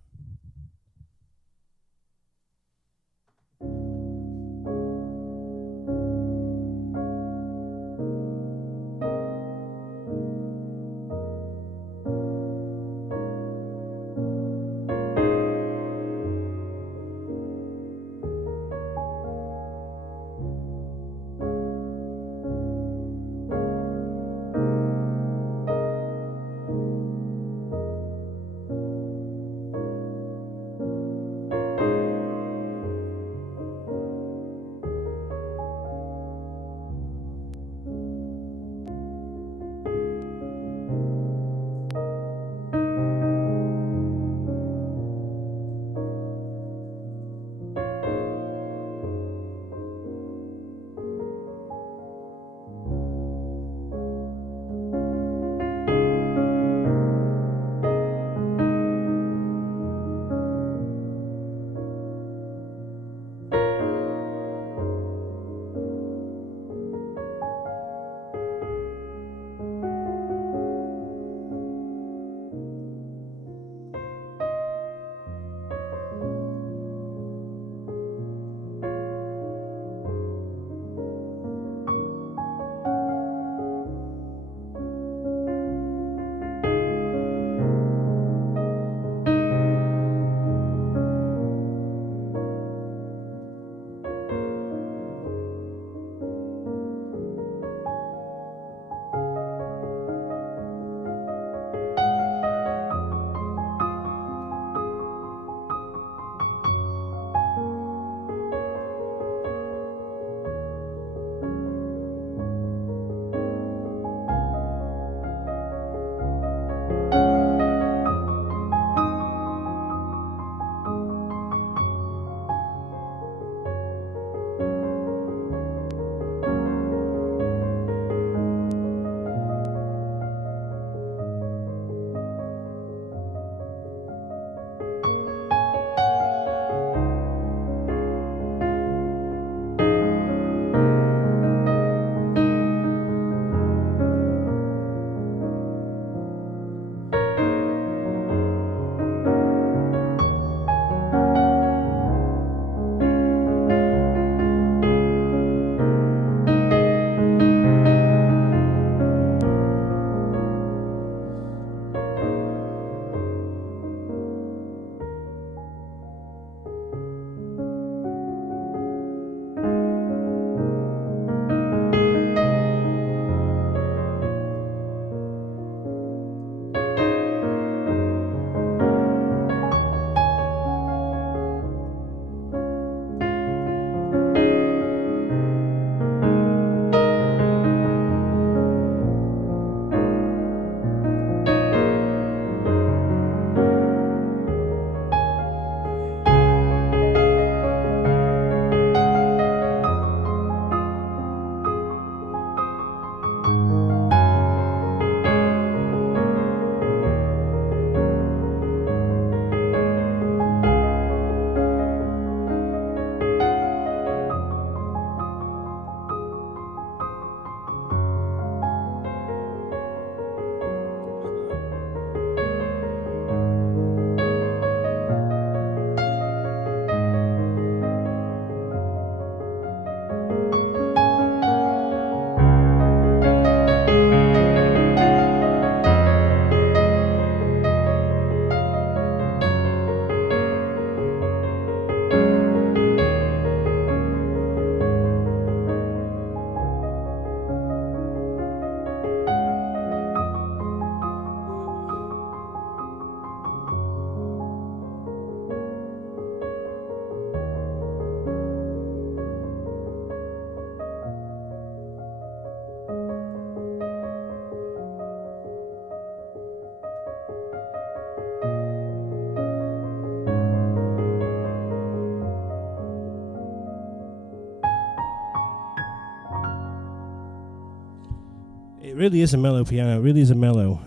really is a mellow piano. It really is a mellow.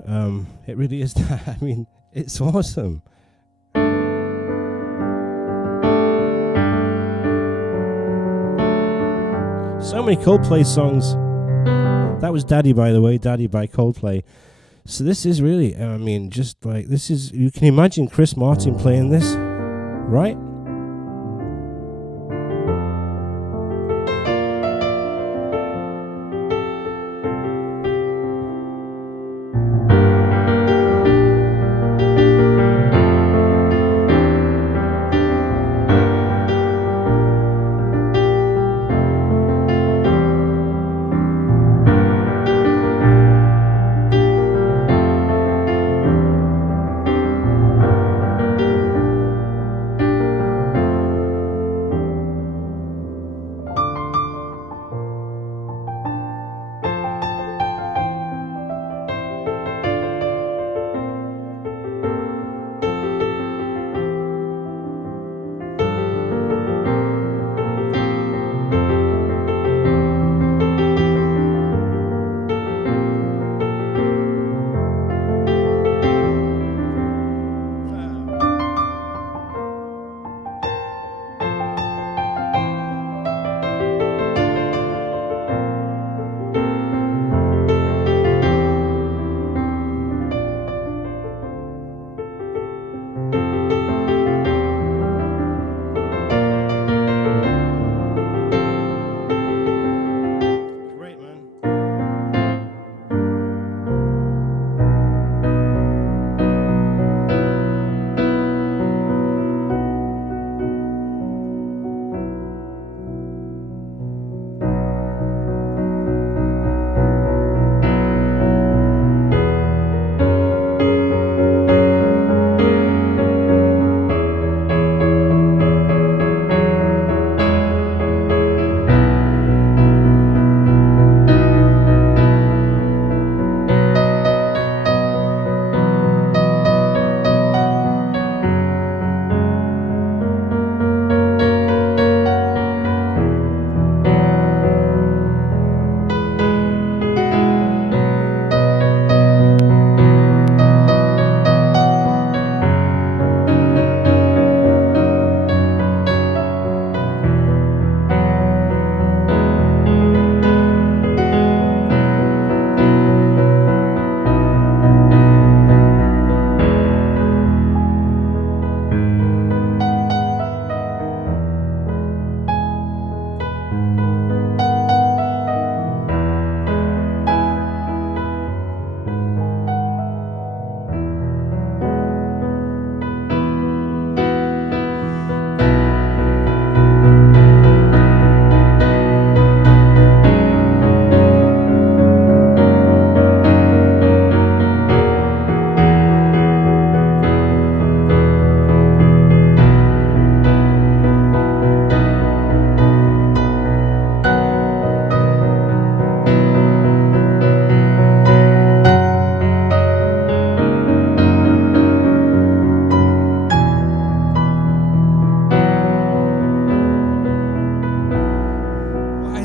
It really is. I mean, it's awesome. So many Coldplay songs. That was Daddy, by the way. Daddy by Coldplay. So this is really, I mean, just like, this is, you can imagine Chris Martin playing this, right?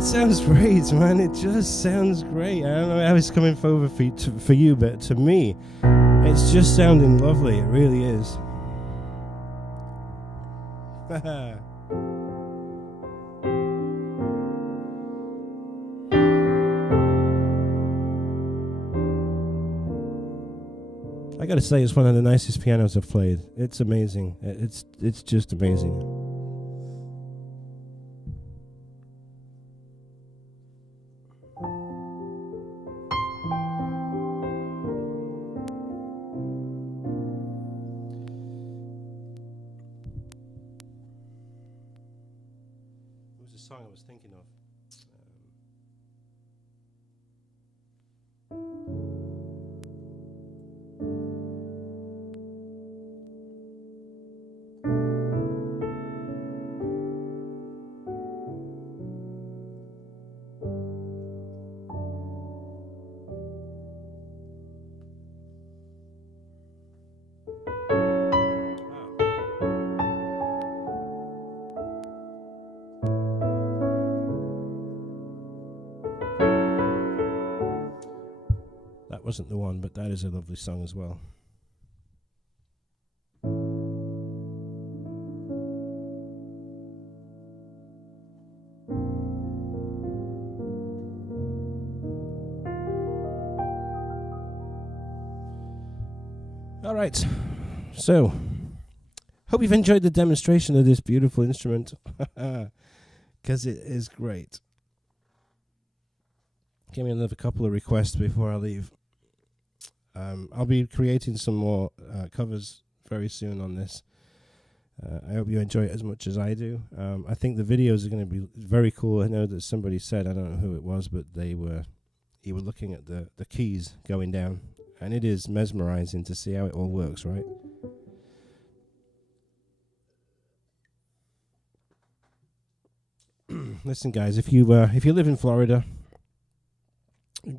Sounds great, man. It just sounds great. I don't know how it's coming over for you, but to me, it's just sounding lovely. It really is. I gotta say, it's one of the nicest pianos I've played. It's amazing. It's just amazing. Song I was thinking of. wasn't the one, but that is a lovely song as well. All right, so hope you've enjoyed the demonstration of this beautiful instrument, because it is great. Give me another couple of requests before I leave. I'll be creating some more covers very soon on this. I hope you enjoy it as much as I do. I think the videos are going to be very cool. I know that somebody said, I don't know who it was, but you were looking at the keys going down. And it is mesmerizing to see how it all works, right? Listen, guys, if you live in Florida,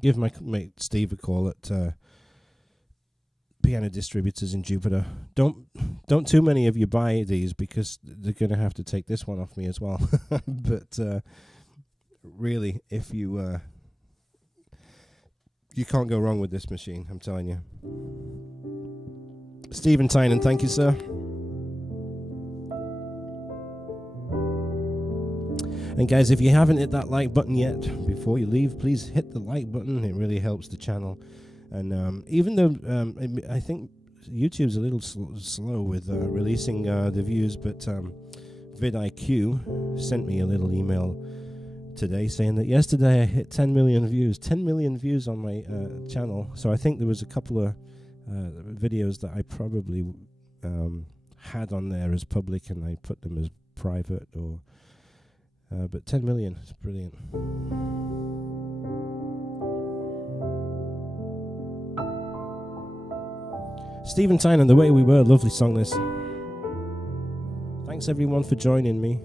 give my mate Steve a call at Piano Distributors in Jupiter. Don't too many of you buy these, because they're going to have to take this one off me as well. But really, if you can't go wrong with this machine, I'm telling you. Stephen Tynan, thank you, sir. And guys, if you haven't hit that like button yet, before you leave, please hit the like button. It really helps the channel. And even though I think YouTube's a little slow with releasing the views, but vidIQ sent me a little email today saying that yesterday I hit 10 million views on my channel. So I think there was a couple of videos that I probably had on there as public, and I put them as private, or but 10 million is brilliant. Stephen Tynan, The Way We Were, lovely song this. Thanks everyone for joining me.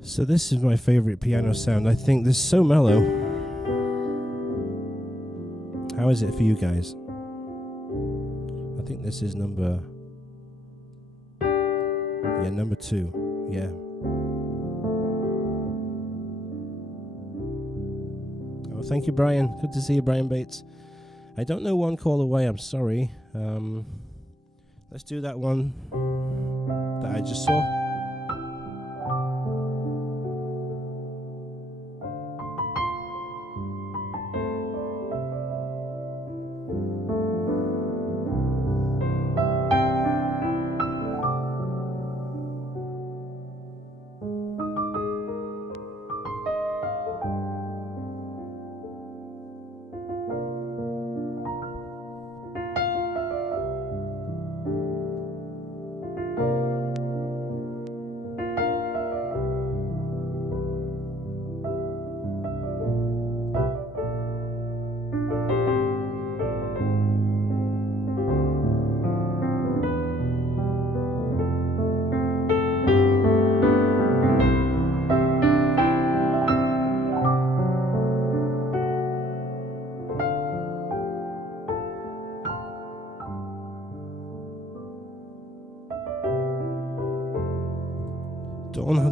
So this is my favorite piano sound. I think this is so mellow. How is it for you guys? I think this is number 2. Yeah. Oh, thank you, Brian. Good to see you, Brian Bates. I don't know one call away. I'm sorry. Let's do that one that I just saw.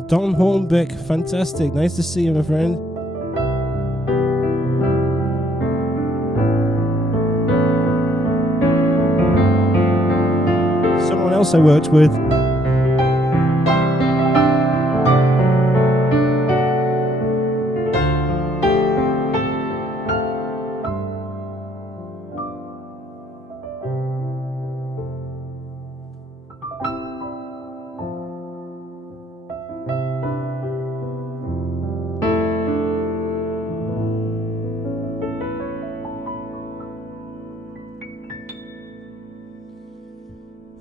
Don Hornbeck, fantastic. Nice to see you, my friend. Someone else I worked with.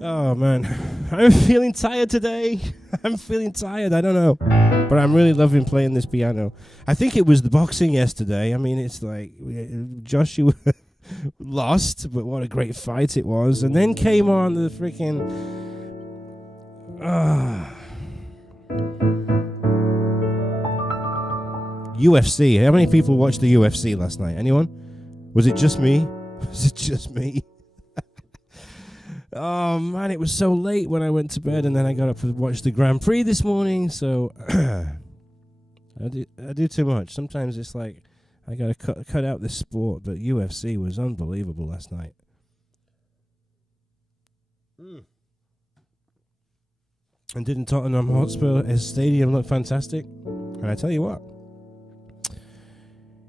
Oh man, I'm feeling tired today. I'm feeling tired, I don't know. But I'm really loving playing this piano. I think it was the boxing yesterday. I mean, it's like Joshua lost, but what a great fight it was. And then came on the freaking UFC. How many people watched the UFC last night? Anyone? Was it just me? Was it just me? Oh man, it was so late when I went to bed, and then I got up and watched the Grand Prix this morning. So I do too much. Sometimes it's like I gotta cut out this sport. But UFC was unbelievable last night. And didn't Tottenham Hotspur his stadium look fantastic? And I tell you what,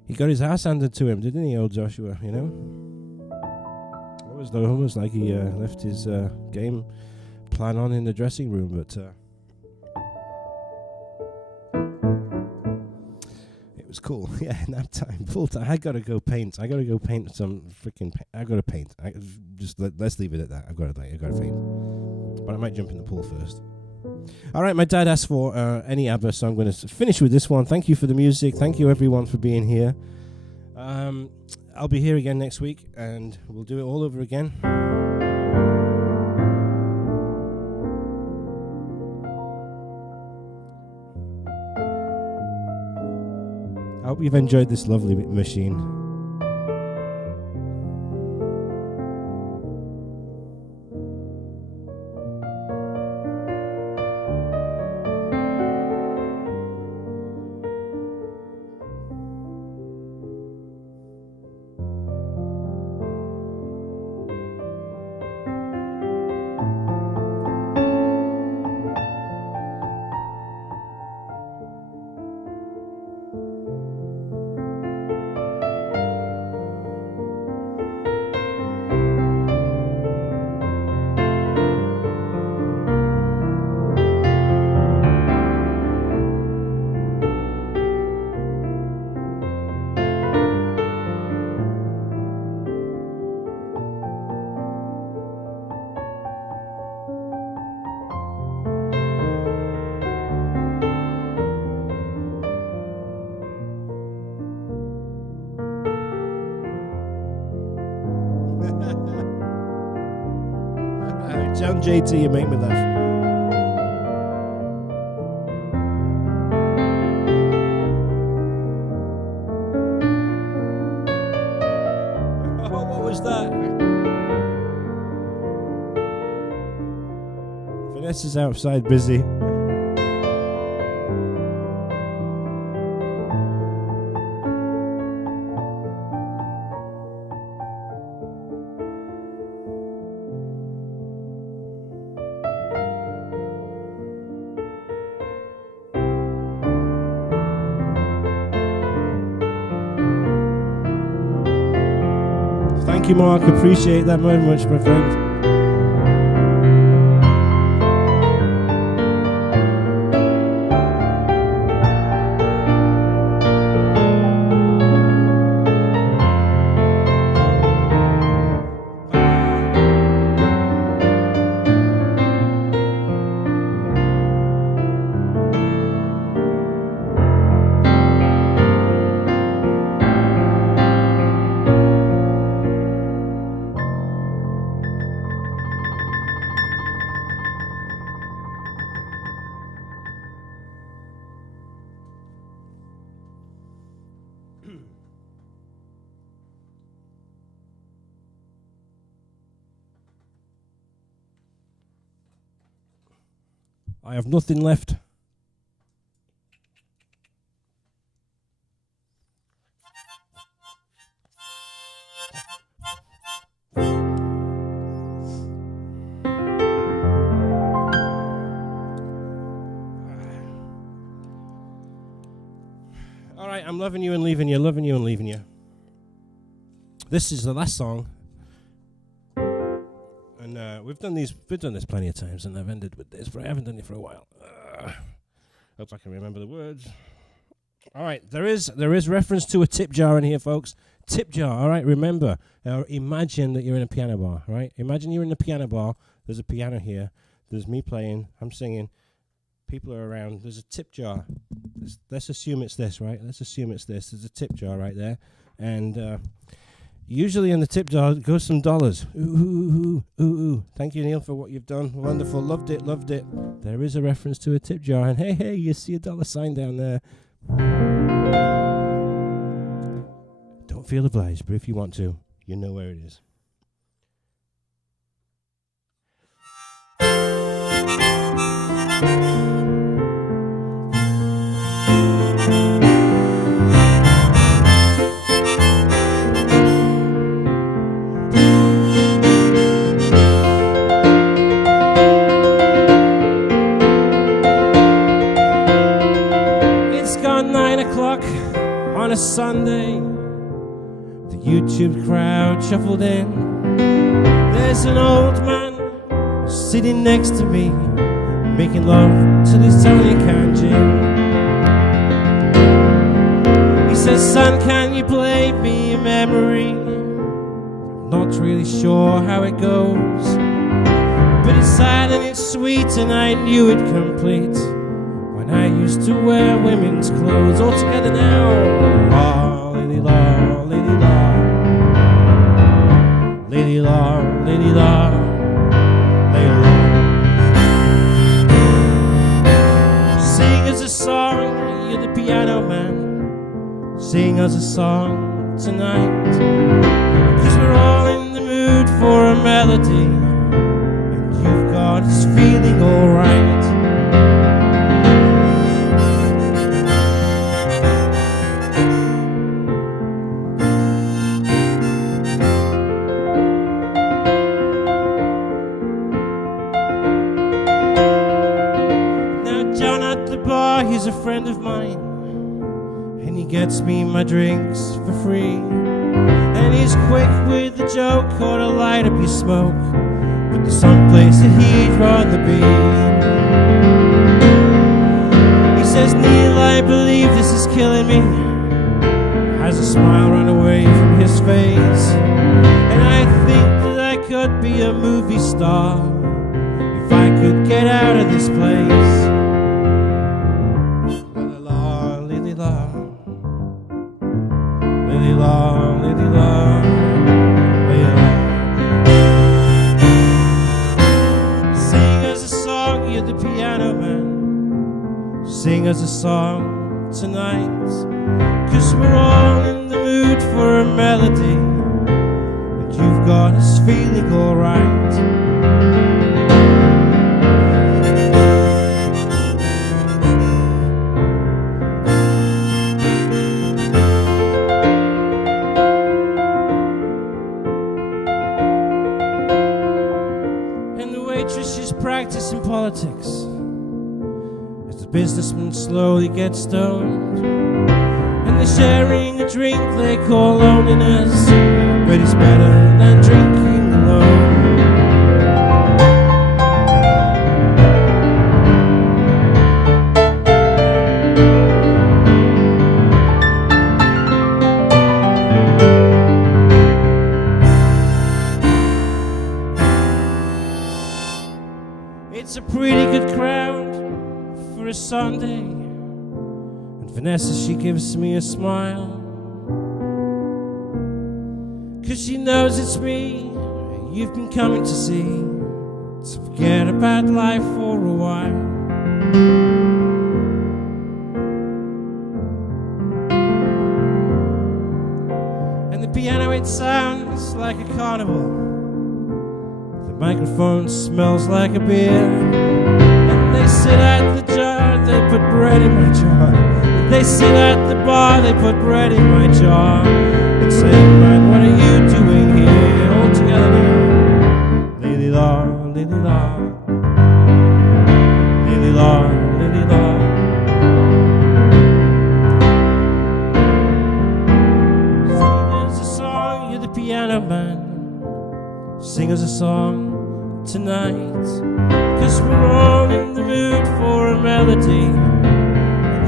he got his ass handed to him, didn't he, old Joshua? You know. It was almost like he left his game plan on in the dressing room, but it was cool. Yeah, nap time, full time. I gotta go paint. I gotta go paint some freaking. I gotta paint. Let's leave it at that. I gotta paint, but I might jump in the pool first. All right, my dad asked for any ABBA, so I'm going to finish with this one. Thank you for the music. Thank you everyone for being here. I'll be here again next week, and we'll do it all over again. I hope you've enjoyed this lovely machine. John JT, you make me laugh. Oh, what was that? Vanessa's outside busy. Thank you, Mark. Appreciate that very much, my friend. I have nothing left All right, I'm loving you and leaving you, loving you and leaving you. This is the last song, and we've done this plenty of times, and I've ended with this, but I haven't done it for a while. Hope I can remember the words. All right, there is reference to a tip jar in here, folks. Tip jar. All right, remember. Imagine that you're in a piano bar. Right? Imagine you're in a piano bar. There's a piano here. There's me playing. I'm singing. People are around. There's a tip jar. Let's assume it's this, right? Let's assume it's this. There's a tip jar right there, and usually in the tip jar goes some dollars. Ooh, ooh, ooh, ooh, ooh. Thank you, Neil, for what you've done. Wonderful. Loved it. Loved it. There is a reference to a tip jar, and hey, you see a dollar sign down there. Don't feel obliged, but if you want to, you know where it is. On a Sunday, the YouTube crowd shuffled in. There's an old man sitting next to me, making love till his Tony can gin. He says, son, can you play me a memory? I'm not really sure how it goes, but it's sad and it's sweet, and I knew it complete when I used to wear women's clothes. All together now. La, lady la, lady la. Lady la, lady la. Lady la. Sing us a song, you're the piano man. Sing us a song tonight, 'cause we're all in the mood for a melody, and you've got us feeling alright. He's a friend of mine, and he gets me my drinks for free, and he's quick with a joke or to light up your smoke, but there's some place that he'd rather be. He says, Neil, I believe this is killing me. Has a smile run away from his face, and I think that I could be a movie star if I could get out of this place. Lady la, lady la, lady la. Sing us a song, you're the piano man. Sing us a song tonight, 'cause we're all in the mood for a melody, and you've got us feeling alright. Practicing politics as the businessmen slowly get stoned, and they're sharing a drink they call loneliness, but it's better than drinking alone. It's a pretty good crowd for a Sunday, and Vanessa, she gives me a smile, 'cause she knows it's me you've been coming to see, to forget about life for a while. And the piano, it sounds like a carnival. The microphone smells like a beer, and they sit at the jar, they put bread in my jar. They sit at the bar, they put bread in my jar, and say, man, what are you doing here? All together now. Lady la, lady la, lady la, lady la. sing us a song tonight, 'cause we're all in the mood for a melody.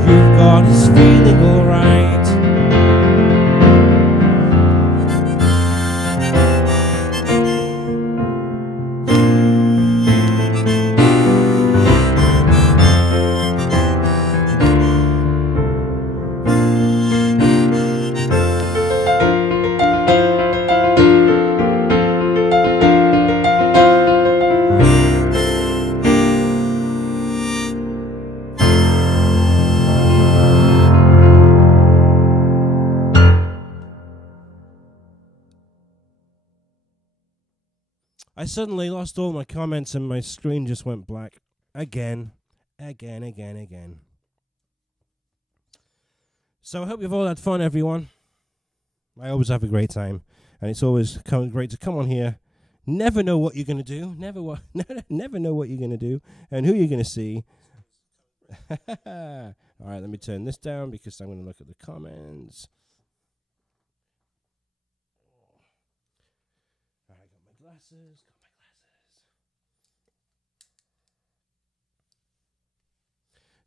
You've got us feeling alright. I suddenly lost all my comments and my screen just went black. Again. So I hope you've all had fun, everyone. I always have a great time. And it's always great to come on here. Never know what you're going to do. Never know what you're going to do and who you're going to see. All right, let me turn this down because I'm going to look at the comments. I got my glasses.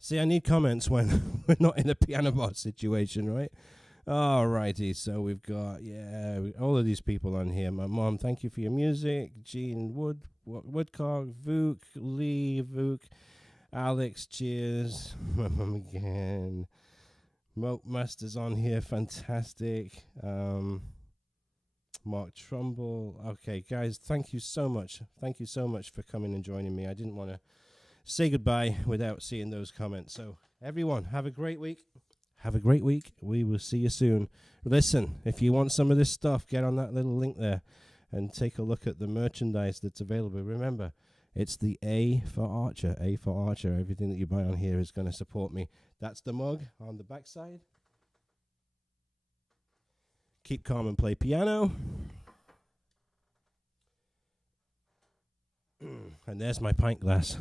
See, I need comments when we're not in a piano bar situation, right? Alrighty, so we've got, all of these people on here. My mom, thank you for your music. Jean Woodcock, Vuk, Lee, Vuk, Alex, cheers. My mom again. Moat Master's on here, fantastic. Mark Trumbull. Okay, guys, thank you so much. Thank you so much for coming and joining me. I didn't want to say goodbye without seeing those comments. So, everyone, have a great week. Have a great week. We will see you soon. Listen, if you want some of this stuff, get on that little link there and take a look at the merchandise that's available. Remember, it's the A for Archer. A for Archer. Everything that you buy on here is going to support me. That's the mug on the backside. Keep calm and play piano. And there's my pint glass.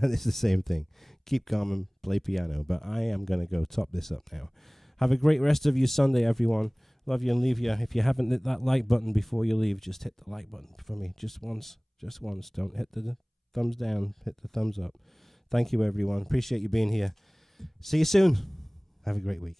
And it's the same thing. Keep calm and play piano. But I am going to go top this up now. Have a great rest of your Sunday, everyone. Love you and leave you. If you haven't hit that like button before you leave, just hit the like button for me. Just once. Just once. Don't hit the thumbs down. Hit the thumbs up. Thank you, everyone. Appreciate you being here. See you soon. Have a great week.